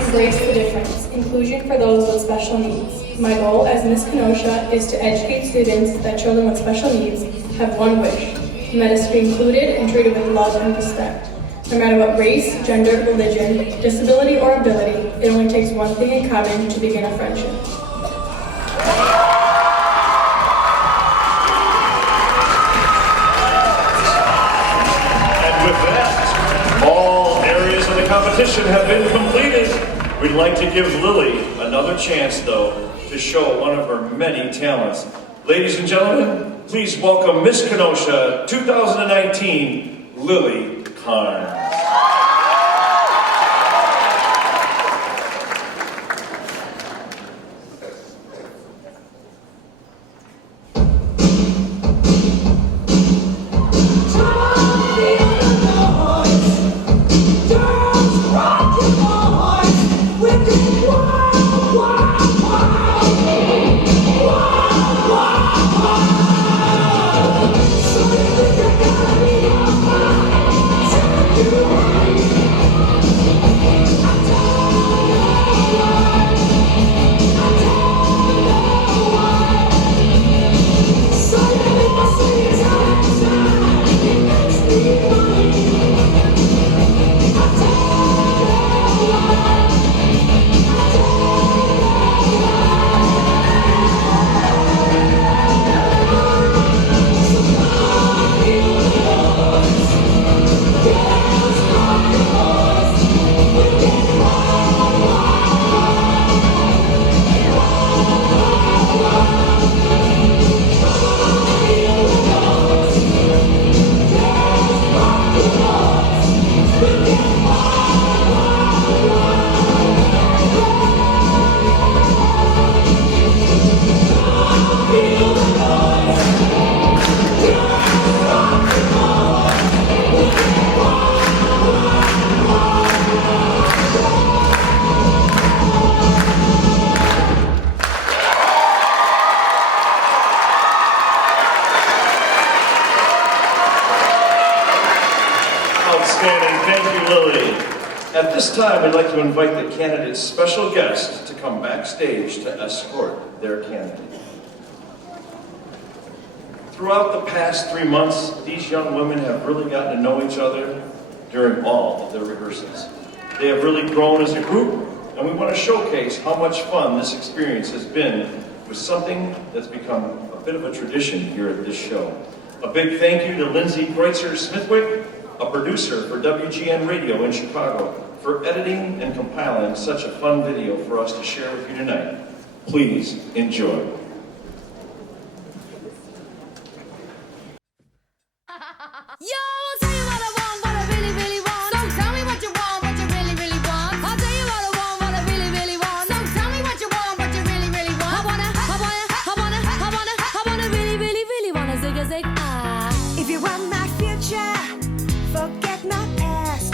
Embrace the difference. Inclusion for those with special needs. My goal as Miss Kenosha is to educate students that children with special needs have one wish, and that is to be included and treated with love and respect. No matter what race, gender, religion, disability, or ability, it only takes one thing in common to begin a friendship. competition have been completed. We'd like to give Lily another chance, though, to show one of her many talents. Ladies and gentlemen, please welcome Miss Kenosha 2019, Lily Carnes. At this time, we'd like to invite the candidate's special guest to come backstage to escort their candidate. Throughout the past 3 months, these young women have really gotten to know each other during all of their rehearsals. They have really grown as a group, and we want to showcase how much fun this experience has been with something that's become a bit of a tradition here at this show. A big thank you to Lindsay Kreutzer-Smithwick, a producer for WGN Radio in Chicago, for editing and compiling such a fun video for us to share with you tonight. Please enjoy. Yo, I'll tell you what I want, what I really, really want. So tell me what you want, what you really, really want. I'll tell you what I want, what I really, really want. So tell me what you want, what you really, really want. I wanna really, really, really wanna zig a zig. If you want my future, forget my past.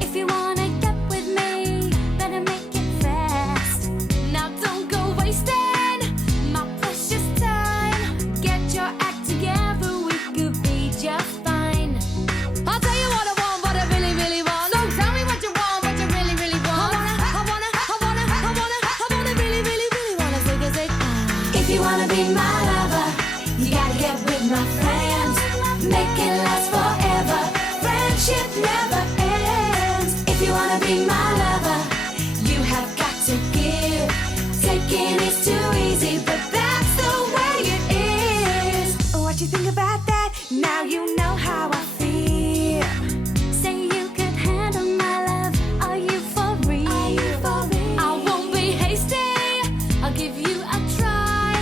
If you wanna get with me, better make it fast. Now don't go wasting my precious time. Get your act together, we could be just fine. I'll tell you what I want, what I really, really want. So tell me what you want, what you really, really want. I wanna really, really, really wanna zig a zig. If you wanna be my lover, you gotta get with my friends. Make it last forever. Friendship never ends. If you wanna be my lover, you have got to give. Taking is too easy, but that's the way it is. What you think about that? Now you know how I feel. Say you could handle my love. Are you for real? I won't be hasty. I'll give you a try.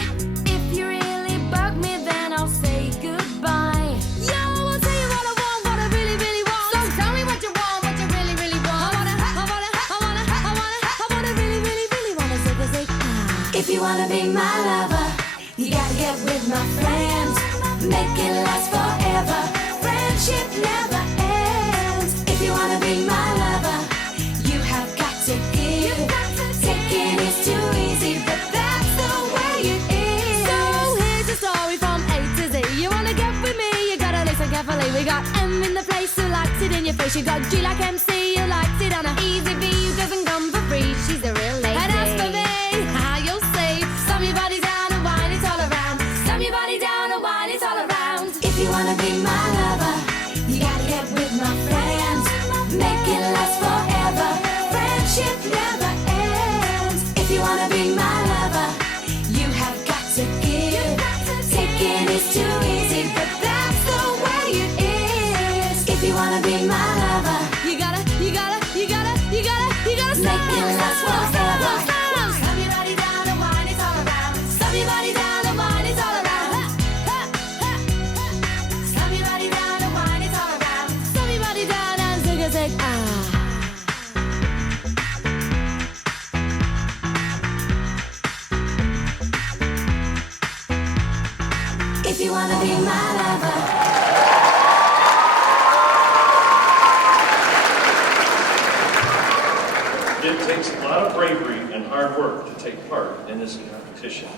If you really bug me, then I'll say goodbye. Yo, I'll tell you what I want, what I really, really want. So tell me what you want, what you really, really want. I wanna really, really, really wanna zig a zig. If you wanna be my lover, you gotta get with my friends. Make it last forever. Friendship never ends. If you wanna be my lover, you have got to give. Taking is too easy, but that's the way it is. So here's the story from A to Z. You wanna get with me, you gotta listen carefully. We got M in the place who likes it in your face. You got G like MC who likes it on a easy B who doesn't come for free. She's a real lady. And as for me, how you'll see, slam your body down and wine it all around. Slam your body down and wine it all around. If you wanna be my lover, you gotta get with my friends. Make it last forever. Friendship never ends. If you wanna be my lover, you have got to give. Taking is too easy, but that's the way it is. If you wanna be my lover, You gotta you wanna be my lover. It takes a lot of bravery and hard work to take part in this competition.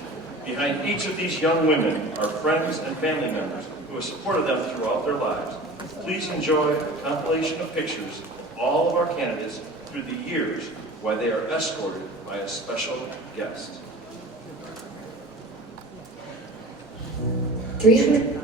Behind each of these young women are friends and family members who have supported them throughout their lives. Please enjoy a compilation of pictures of all of our candidates through the years while they are escorted by a special guest. 300.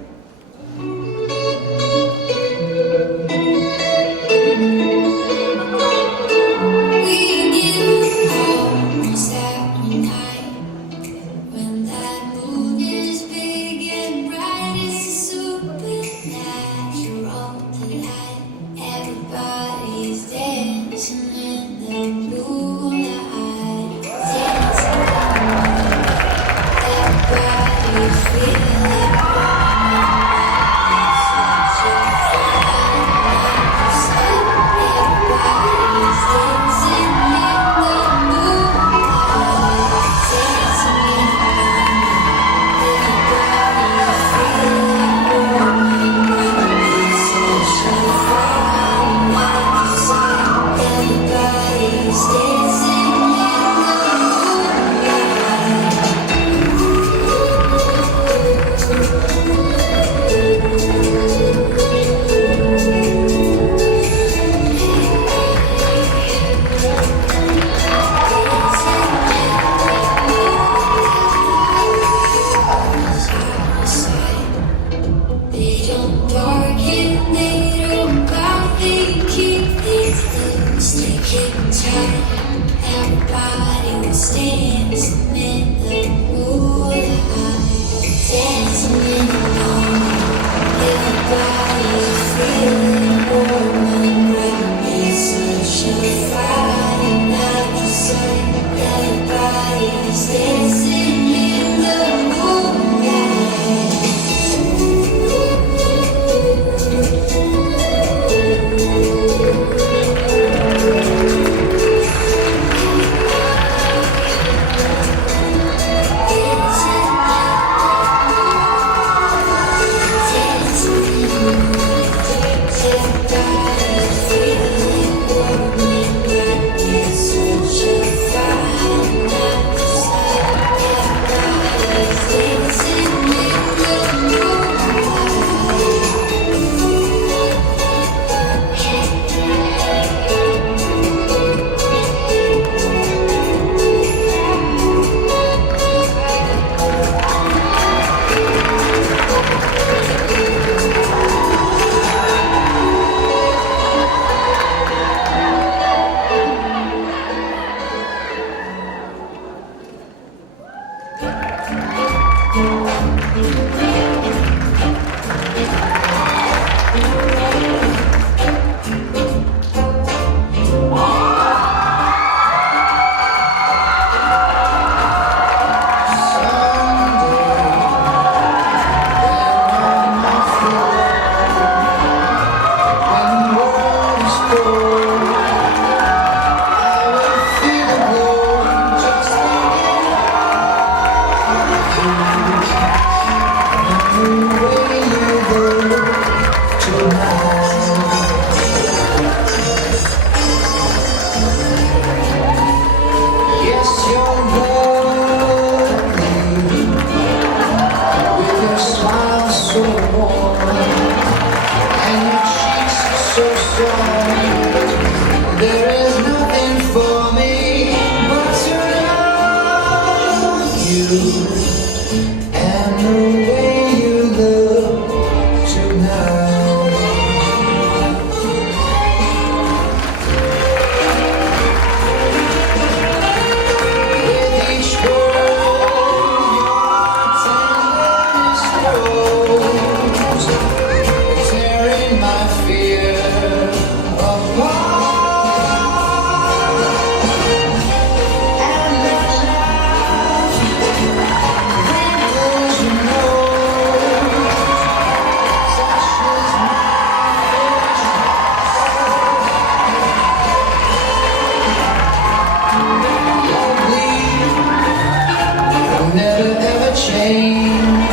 Never ever change.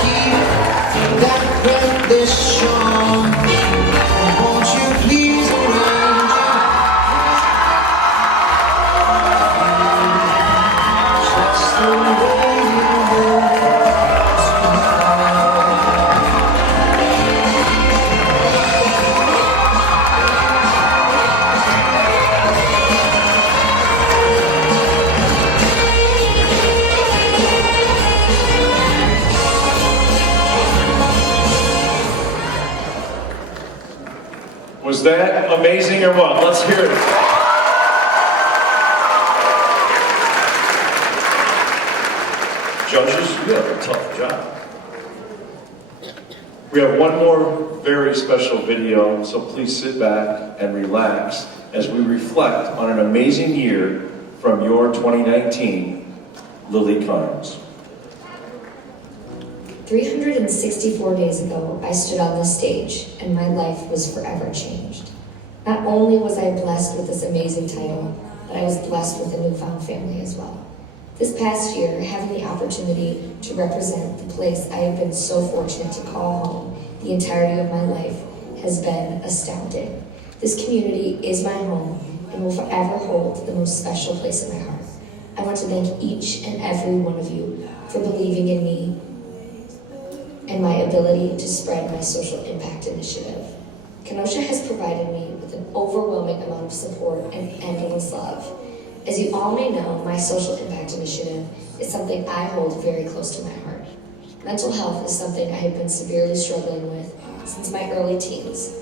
Keep Was that amazing or what? Let's hear it. Judges, you have a tough job. We have one more very special video, so please sit back and relax as we reflect on an amazing year from your 2019 Lily Carnes. 364 days ago, I stood on this stage, and my life was forever changed. Not only was I blessed with this amazing title, but I was blessed with a newfound family as well. This past year, having the opportunity to represent the place I have been so fortunate to call home the entirety of my life has been astounding. This community is my home and will forever hold the most special place in my heart. I want to thank each and every one of you for believing in me and my ability to spread my social impact initiative. Kenosha has provided me with an overwhelming amount of support and endless love. As you all may know, my social impact initiative is something I hold very close to my heart. Mental health is something I have been severely struggling with since my early teens.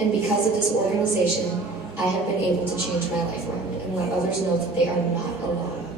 And because of this organization, I have been able to change my life around and let others know that they are not alone.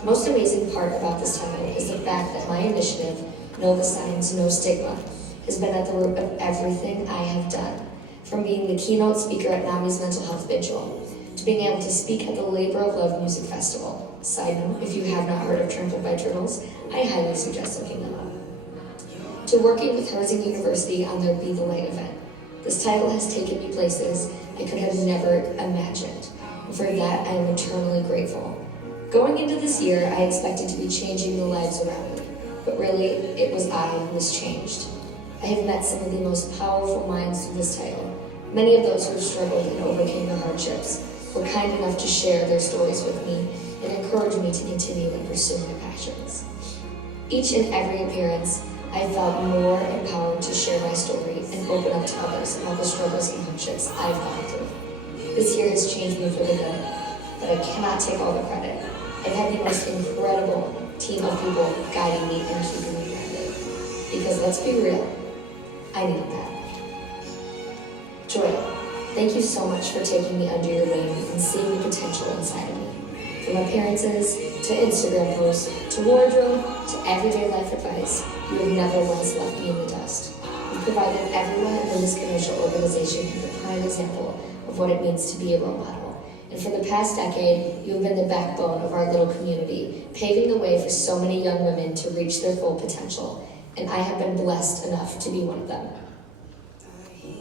The most amazing part about this title is the fact that my initiative, Know the Signs, No Stigma, has been at the root of everything I have done. From being the keynote speaker at NAMI's Mental Health Vigil, to being able to speak at the Labor of Love Music Festival. Side note, if you have not heard of Trampled by Turtles, I highly suggest looking them up. To working with Herzing University on their Be the Light event. This title has taken me places I could have never imagined, and for that I am eternally grateful. Going into this year, I expected to be changing the lives around me, but really, it was I who was changed. I have met some of the most powerful minds through this title. Many of those who have struggled and overcame their hardships were kind enough to share their stories with me and encourage me to continue and pursue my passions. Each and every appearance, I felt more empowered to share my story and open up to others about the struggles and hardships I've gone through. This year has changed me for the good, but I cannot take all the credit. I've had the most incredible team of people guiding me and keeping me grounded. Because let's be real, I needed that. Joy, thank you so much for taking me under your wing and seeing the potential inside of me. From appearances, to Instagram posts, to wardrobe, to everyday life advice, you have never once left me in the dust. You've provided everyone in the Miss Kenosha organization with a prime example of what it means to be a role model. And for the past decade, you have been the backbone of our little community, paving the way for so many young women to reach their full potential. And I have been blessed enough to be one of them.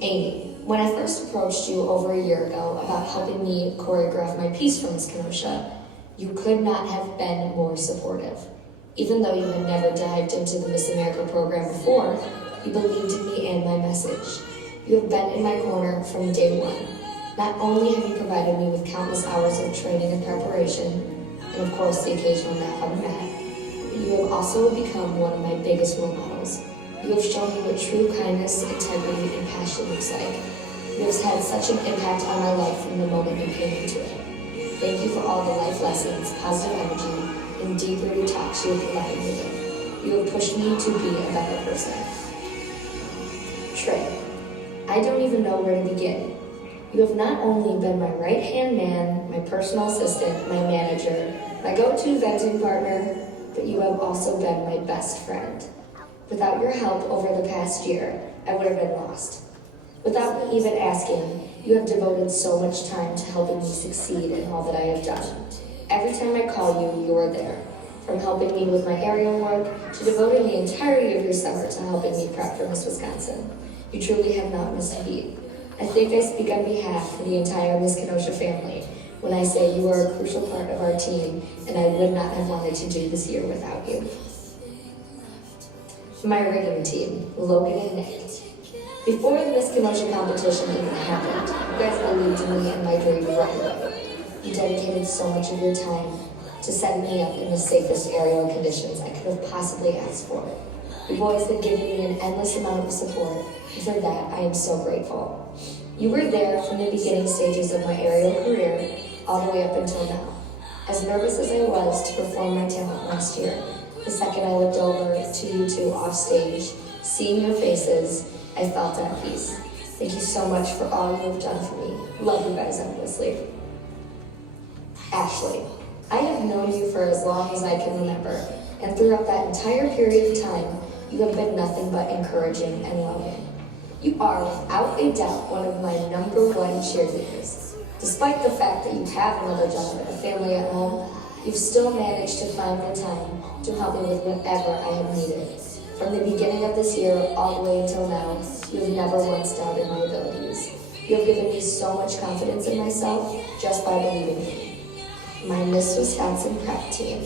Amy, when I first approached you over a year ago about helping me choreograph my piece for Miss Kenosha, you could not have been more supportive. Even though you had never dived into the Miss America program before, you believed in me and my message. You have been in my corner from day one. Not only have you provided me with countless hours of training and preparation, and of course the occasional nap on the mat, but you have also become one of my biggest role models. You have shown me what true kindness, integrity, and passion looks like. You have had such an impact on my life from the moment you came into it. Thank you for all the life lessons, positive energy, and deep-rooted talks you have provided me with. You have pushed me to be a better person. Trey, I don't even know where to begin. You have not only been my right-hand man, my personal assistant, my manager, my go-to venting partner, but you have also been my best friend. Without your help over the past year, I would have been lost. Without me even asking, you have devoted so much time to helping me succeed in all that I have done. Every time I call you, you are there. From helping me with my aerial work, to devoting the entirety of your summer to helping me prep for Miss Wisconsin. You truly have not missed a beat. I think I speak on behalf of the entire Miss Kenosha family when I say you are a crucial part of our team, and I would not have wanted to do this year without you. My rigging team, Logan and Nick. Before the Miss Kenosha competition even happened, you guys believed in me and my dream right away. You dedicated so much of your time, to set me up in the safest aerial conditions I could have possibly asked for. You boys have given me an endless amount of support, and for that I am so grateful. You were there from the beginning stages of my aerial career all the way up until now. As nervous as I was to perform my talent last year, the second I looked over to you two off stage, seeing your faces, I felt at peace. Thank you so much for all you have done for me. Love you guys endlessly. Ashley, I have known you for as long as I can remember, and throughout that entire period of time, you have been nothing but encouraging and loving. You are, without a doubt, one of my #1 cheerleaders. Despite the fact that you have another job and a family at home, you've still managed to find the time to help me with whatever I have needed. From the beginning of this year all the way until now, you have never once doubted my abilities. You have given me so much confidence in myself just by believing me. My Miss Wisconsin prep team: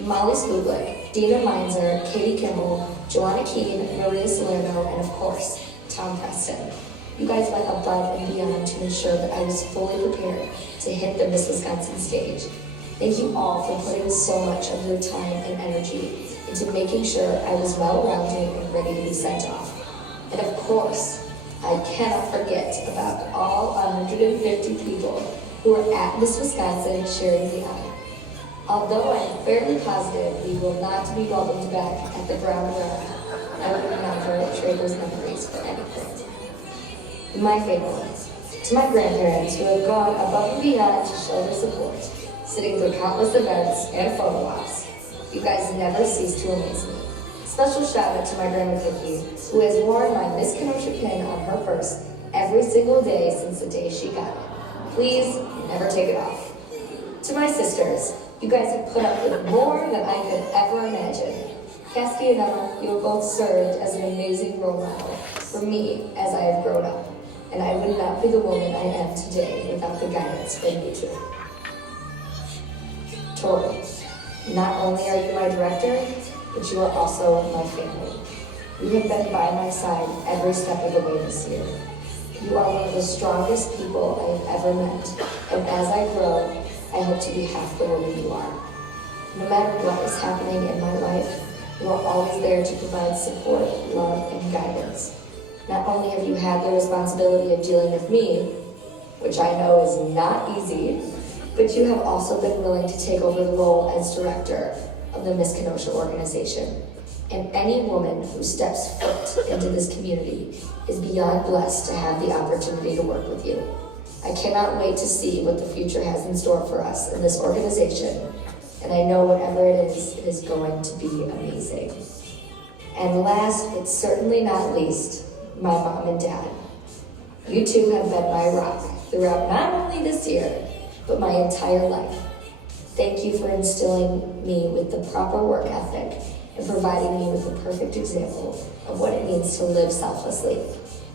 Molly Slublick, Dina Meinzer, Katie Kimball, Joanna Keene, Maria Salerno, and of course, Tom Preston. You guys went above and beyond to ensure that I was fully prepared to hit the Miss Wisconsin stage. Thank you all for putting so much of your time and energy into making sure I was well-rounded and ready to be sent off. And of course, I cannot forget about all 150 people who were at Miss Wisconsin cheering me on. Although I'm fairly positive we will not be welcomed back at the Brown Round, I would never trade those memories for anything. My favorite ones, to my grandparents who have gone above and beyond to show their support, sitting through countless events and photo ops. You guys never cease to amaze me. Special shout out to my grandma Vicky, who has worn my Miss Kenosha pin on her purse every single day since the day she got it. Please never take it off. To my sisters, you guys have put up with more than I could ever imagine. Cassidy and Emma, you have both served as an amazing role model for me as I have grown up, and I would not be the woman I am today without the guidance from you two. Tori, not only are you my director, but you are also my family. You have been by my side every step of the way this year. You are one of the strongest people I have ever met, and as I grow, I hope to be half the woman you are. No matter what is happening in my life, you are always there to provide support, love, and guidance. Not only have you had the responsibility of dealing with me, which I know is not easy, but you have also been willing to take over the role as director of the Miss Kenosha organization. And any woman who steps foot into this community is beyond blessed to have the opportunity to work with you. I cannot wait to see what the future has in store for us in this organization, and I know whatever it is going to be amazing. And last, but certainly not least, my mom and dad. You two have been my rock throughout not only this year, but my entire life. Thank you for instilling me with the proper work ethic and providing me with the perfect example of what it means to live selflessly.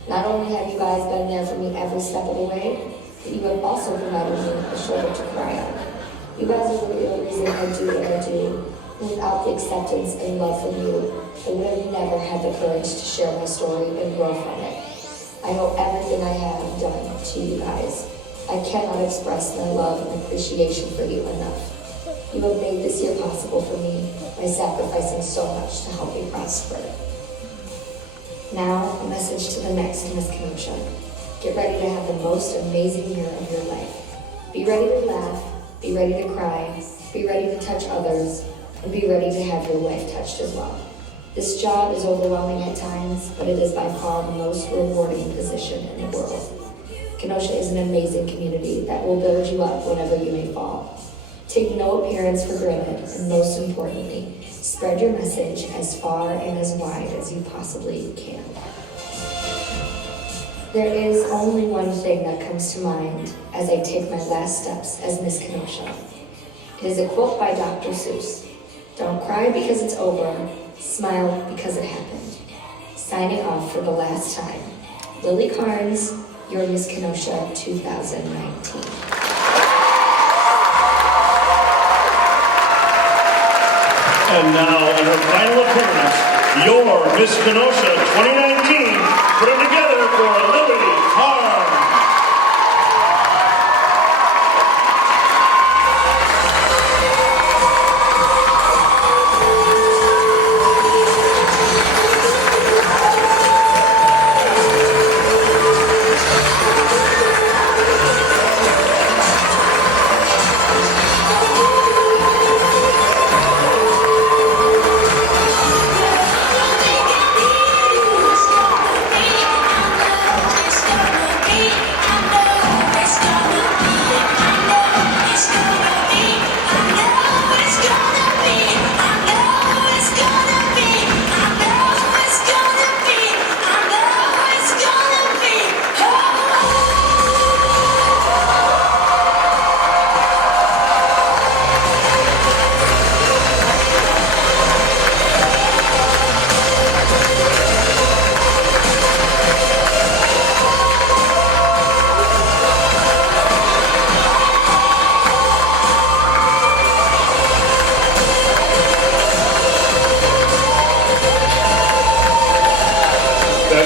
Not only have you guys been there for me every step of the way, but you have also provided me a shoulder to cry on. You guys are the real reason I do what I do. And without the acceptance and love from you, I would have never had the courage to share my story and grow from it. I owe everything I have done to you guys. I cannot express my love and appreciation for you enough. You have made this year possible for me by sacrificing so much to help me prosper. Now, a message to the next Miss Kenosha. Get ready to have the most amazing year of your life. Be ready to laugh, be ready to cry, be ready to touch others, and be ready to have your life touched as well. This job is overwhelming at times, but it is by far the most rewarding position in the world. Kenosha is an amazing community that will build you up whenever you may fall. Take no appearance for granted, and most importantly, spread your message as far and as wide as you possibly can. There is only one thing that comes to mind as I take my last steps as Miss Kenosha. It is a quote by Dr. Seuss. Don't cry because it's over, smile because it happened. Signing off for the last time, Lily Carnes, your Miss Kenosha 2019. And now, in her final appearance, your Miss Kenosha 2019, put them together for Lily Carnes.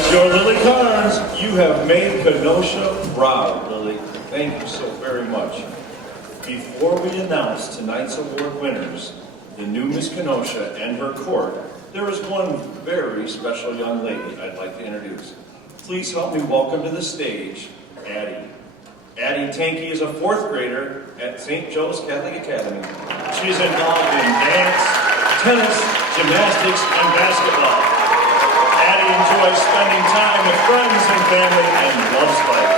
There's your Lily Carnes. You have made Kenosha proud, Lily. Thank you so very much. Before we announce tonight's award winners, the new Miss Kenosha and her court, there is one very special young lady I'd like to introduce. Please help me welcome to the stage, Addie. Addie Tankey is a 4th grader at St. Joe's Catholic Academy. She's involved in dance, tennis, gymnastics, and basketball. Addie enjoys spending time with friends and family and loves life.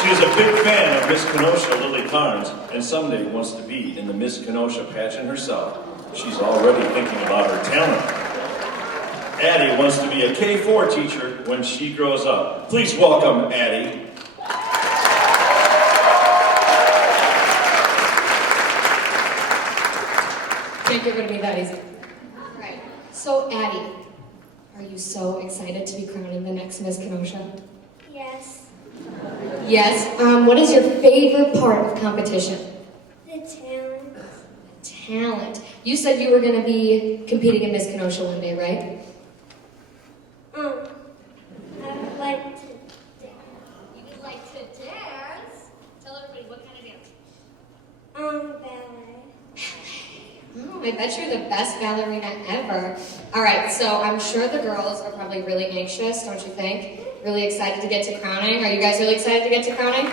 She is a big fan of Miss Kenosha, Lily Carnes, and someday wants to be in the Miss Kenosha pageant herself. She's already thinking about her talent. Addie wants to be a K-4 teacher when she grows up. Please welcome Addie. Can't get rid of me that easy. Right. So, Addie, are you so excited to be crowning the next Miss Kenosha? Yes. Yes. What is your favorite part of competition? The talent. Talent. You said you were going to be competing in Miss Kenosha one day, right? I would like to dance. You would like to dance? Tell everybody what kind of dance. Ballet. Oh, I bet you're the best ballerina ever. All right, so I'm sure the girls are probably really anxious, don't you think? Really excited to get to crowning. Are you guys really excited to get to crowning? Yeah?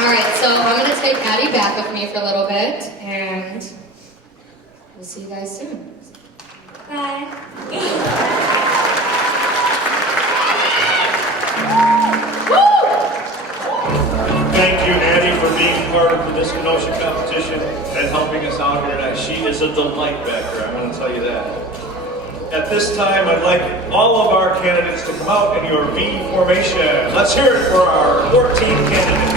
All right, so I'm going to take Addie back with me for a little bit, and we'll see you guys soon. Bye. Thank you, Addie, for being part of the Miss Kenosha competition and helping us out here tonight. She is a delight back there, I'm going to tell you that. At this time, I'd like all of our candidates to come out in your V formation. Let's hear it for our 14 candidates.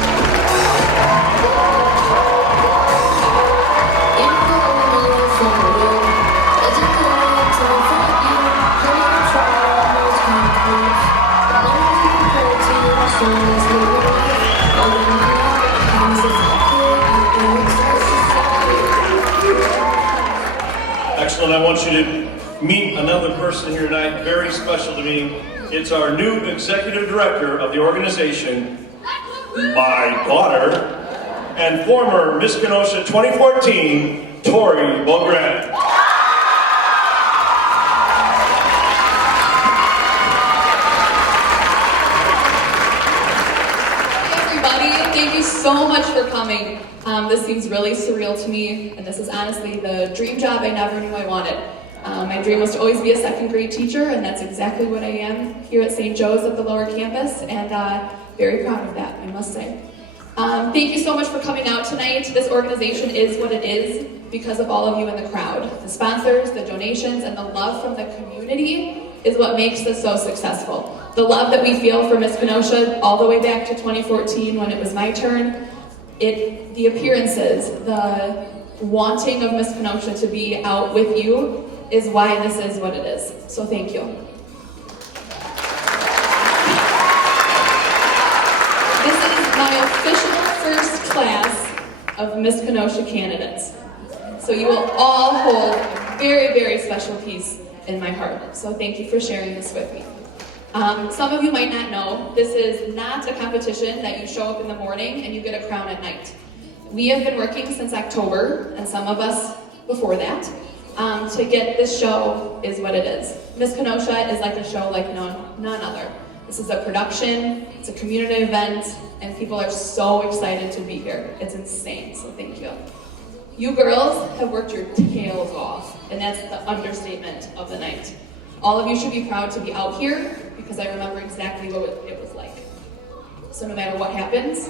Excellent. I want you to meet another person here tonight, very special to me. It's our new executive director of the organization, my daughter, and former Miss Kenosha 2014, Tori Bogran. Thank you so much for coming. This seems really surreal to me, and this is honestly the dream job I never knew I wanted. My dream was to always be a 2nd grade teacher, and that's exactly what I am here at St. Joe's at the lower campus, and very proud of that, I must say. Thank you so much for coming out tonight. This organization is what it is because of all of you in the crowd. The sponsors, the donations, and the love from the community is what makes this so successful. The love that we feel for Miss Kenosha all the way back to 2014 when it was my turn, the appearances, the wanting of Miss Kenosha to be out with you is why this is what it is. So thank you. This is my official first class of Miss Kenosha candidates. So you will all hold a very, very special piece in my heart. So thank you for sharing this with me. Some of you might not know, this is not a competition that you show up in the morning and you get a crown at night. We have been working since October, and some of us before that, to get this show is what it is. Miss Kenosha is like a show like none other. This is a production, it's a community event, and people are so excited to be here. It's insane, so thank you. You girls have worked your tails off, and that's the understatement of the night. All of you should be proud to be out here because I remember exactly what it was like. So no matter what happens,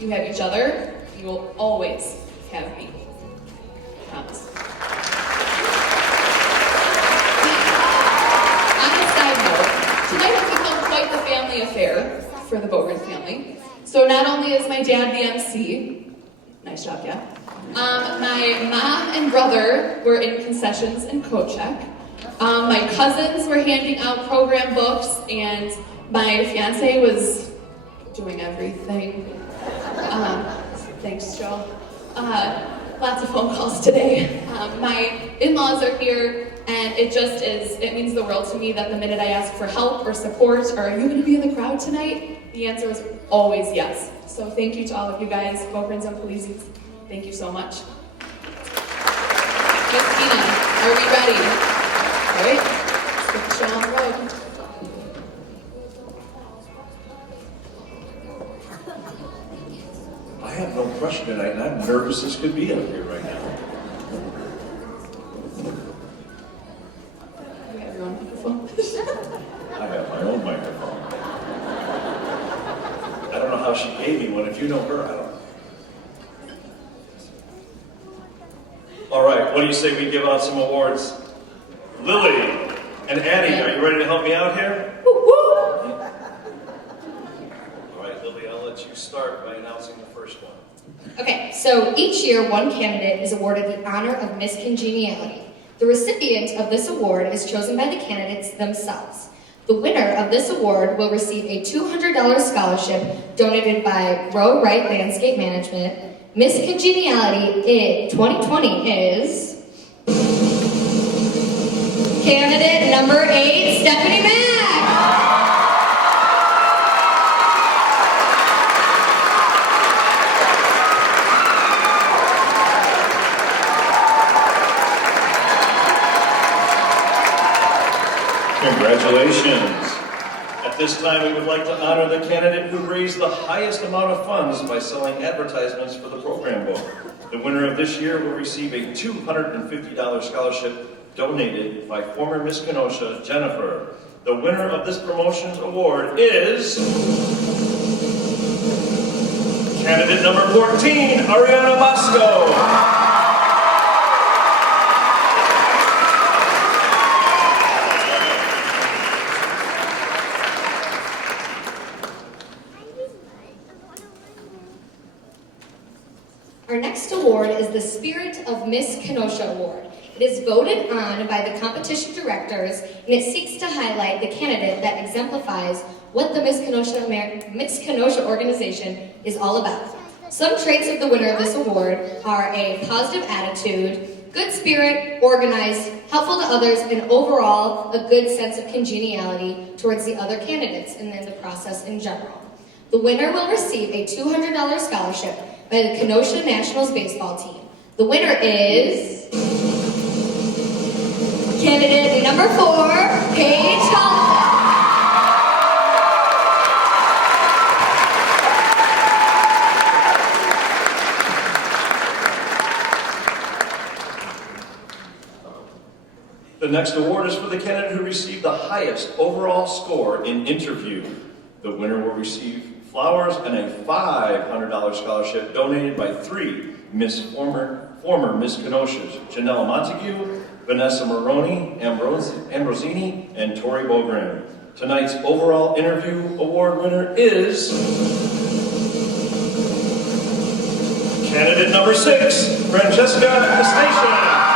you have each other, you will always have me. Promise. On a side note, tonight has become quite the family affair for the Bogren family. So not only is my dad the MC, nice job, yeah. My mom and brother were in concessions and coat check. My cousins were handing out program books, and my fiance was doing everything. Thanks, Joe. Lots of phone calls today. My in-laws are here. And it means the world to me that the minute I ask for help or support, or are you going to be in the crowd tonight? The answer is always yes. So thank you to all of you guys, Gopherns and Polizies. Thank you so much. Miss Tina, are we ready? All right, let's get the show on the road. I have no pressure tonight, and I'm nervous as could be up here right now. You have your own microphone? I have my own microphone. I don't know how she gave me one. If you know her, I don't know. All right, what do you say we give out some awards? Lily and Addie, are you ready to help me out here? All right, Lily, I'll let you start by announcing the first one. Okay, so each year one candidate is awarded the honor of Miss Congeniality. The recipient of this award is chosen by the candidates themselves. The winner of this award will receive a $200 scholarship donated by Row Right Landscape Management. Miss Congeniality 2020 is candidate number 8, Stephanie Mack. Congratulations. At this time, we would like to honor the candidate who raised the highest amount of funds by selling advertisements for the program book. The winner of this year will receive a $250 scholarship donated by former Miss Kenosha, Jennifer. The winner of this promotions award is candidate number 14, Ariana Bosco. Our next award is the Spirit of Miss Kenosha Award. It is voted on by the competition directors, and it seeks to highlight the candidate that exemplifies what the Miss Kenosha organization is all about. Some traits of the winner of this award are a positive attitude, good spirit, organized, helpful to others, and overall a good sense of congeniality towards the other candidates and in the process in general. The winner will receive a $200 scholarship by the Kenosha Nationals baseball team. The winner is candidate number 4, Paige Holland. The next award is for the candidate who received the highest overall score in interview. The winner will receive flowers and a $500 scholarship donated by 3 former Miss Kenosha's, Janelle Montague, Vanessa Maroney, Ambrosini, and Tori Bogran. Tonight's overall interview award winner is candidate number 6, Francesca Anastasia.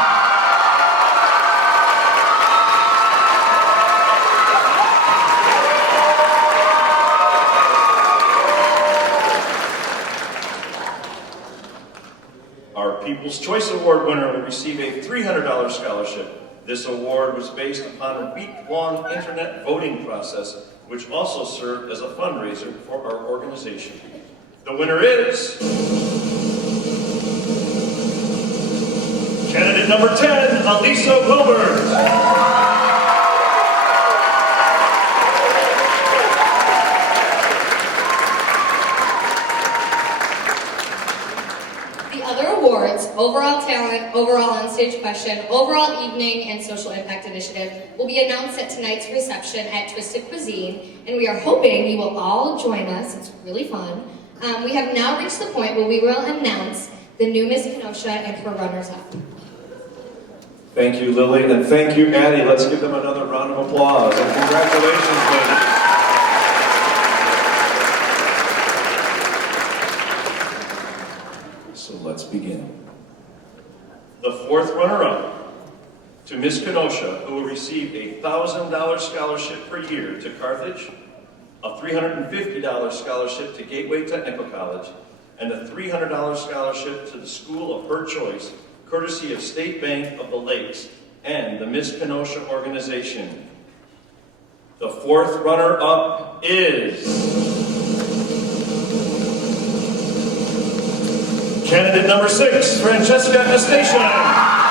People's Choice Award winner will receive a $300 scholarship. This award was based upon a week-long internet voting process, which also served as a fundraiser for our organization. The winner is candidate number 10, Alisa Wilbur. Overall talent, overall onstage question, overall evening, and social impact initiative will be announced at tonight's reception at Twisted Cuisine, and we are hoping you will all join us. It's really fun. We have now reached the point where we will announce the new Miss Kenosha and her runners-up. Thank you, Lily, and thank you, Addie. Let's give them another round of applause, and congratulations, ladies. So let's begin. The 4th runner-up to Miss Kenosha, who will receive a $1,000 scholarship per year to Carthage, a $350 scholarship to Gateway Technical College, and a $300 scholarship to the school of her choice, courtesy of State Bank of the Lakes and the Miss Kenosha organization. The fourth runner-up is candidate number 6, Francesca Estacia.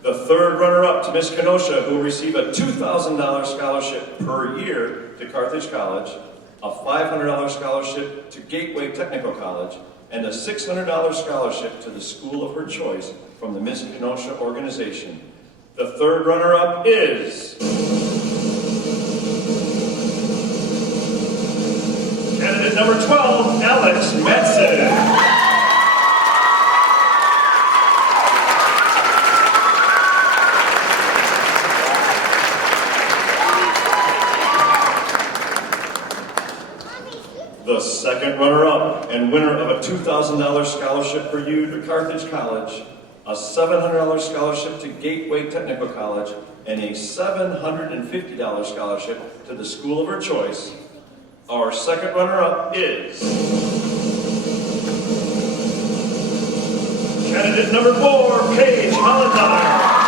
The third runner-up to Miss Kenosha, who will receive a $2,000 scholarship per year to Carthage College, a $500 scholarship to Gateway Technical College, and a $600 scholarship to the school of her choice from the Miss Kenosha organization. The third runner-up is candidate number 12, Alex Madsen. The second runner-up and winner of a $2,000 scholarship per year to Carthage College, a $700 scholarship to Gateway Technical College, and a $750 scholarship to the school of her choice. Our second runner-up is candidate number 4, Paige Hollendine.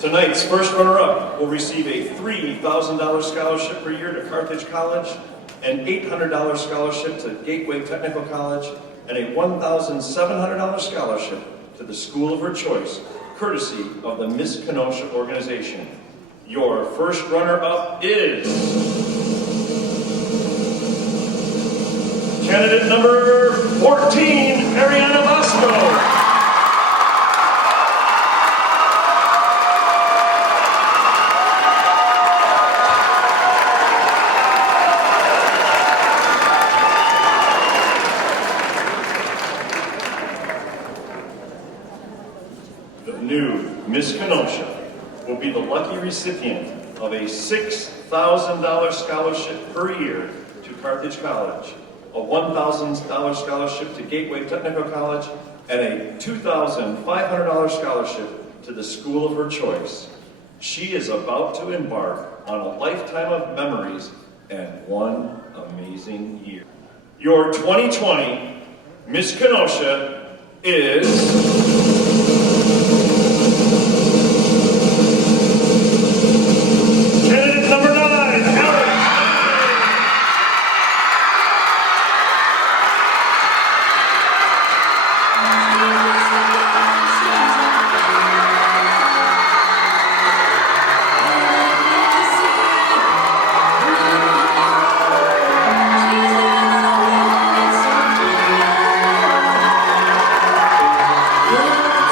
Tonight's first runner-up will receive a $3,000 scholarship per year to Carthage College, an $800 scholarship to Gateway Technical College, and a $1,700 scholarship to the school of her choice, courtesy of the Miss Kenosha organization. Your first runner-up is candidate number 14, Ariana Bosco. Miss Kenosha will be the lucky recipient of a $6,000 scholarship per year to Carthage College, a $1,000 scholarship to Gateway Technical College, and a $2,500 scholarship to the school of her choice. She is about to embark on a lifetime of memories and one amazing year. Your 2020 Miss Kenosha is Yeah.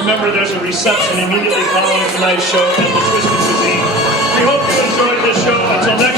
Remember, there's a reception immediately following tonight's show at the Twisted Cuisine. We hope you enjoyed this show. Until next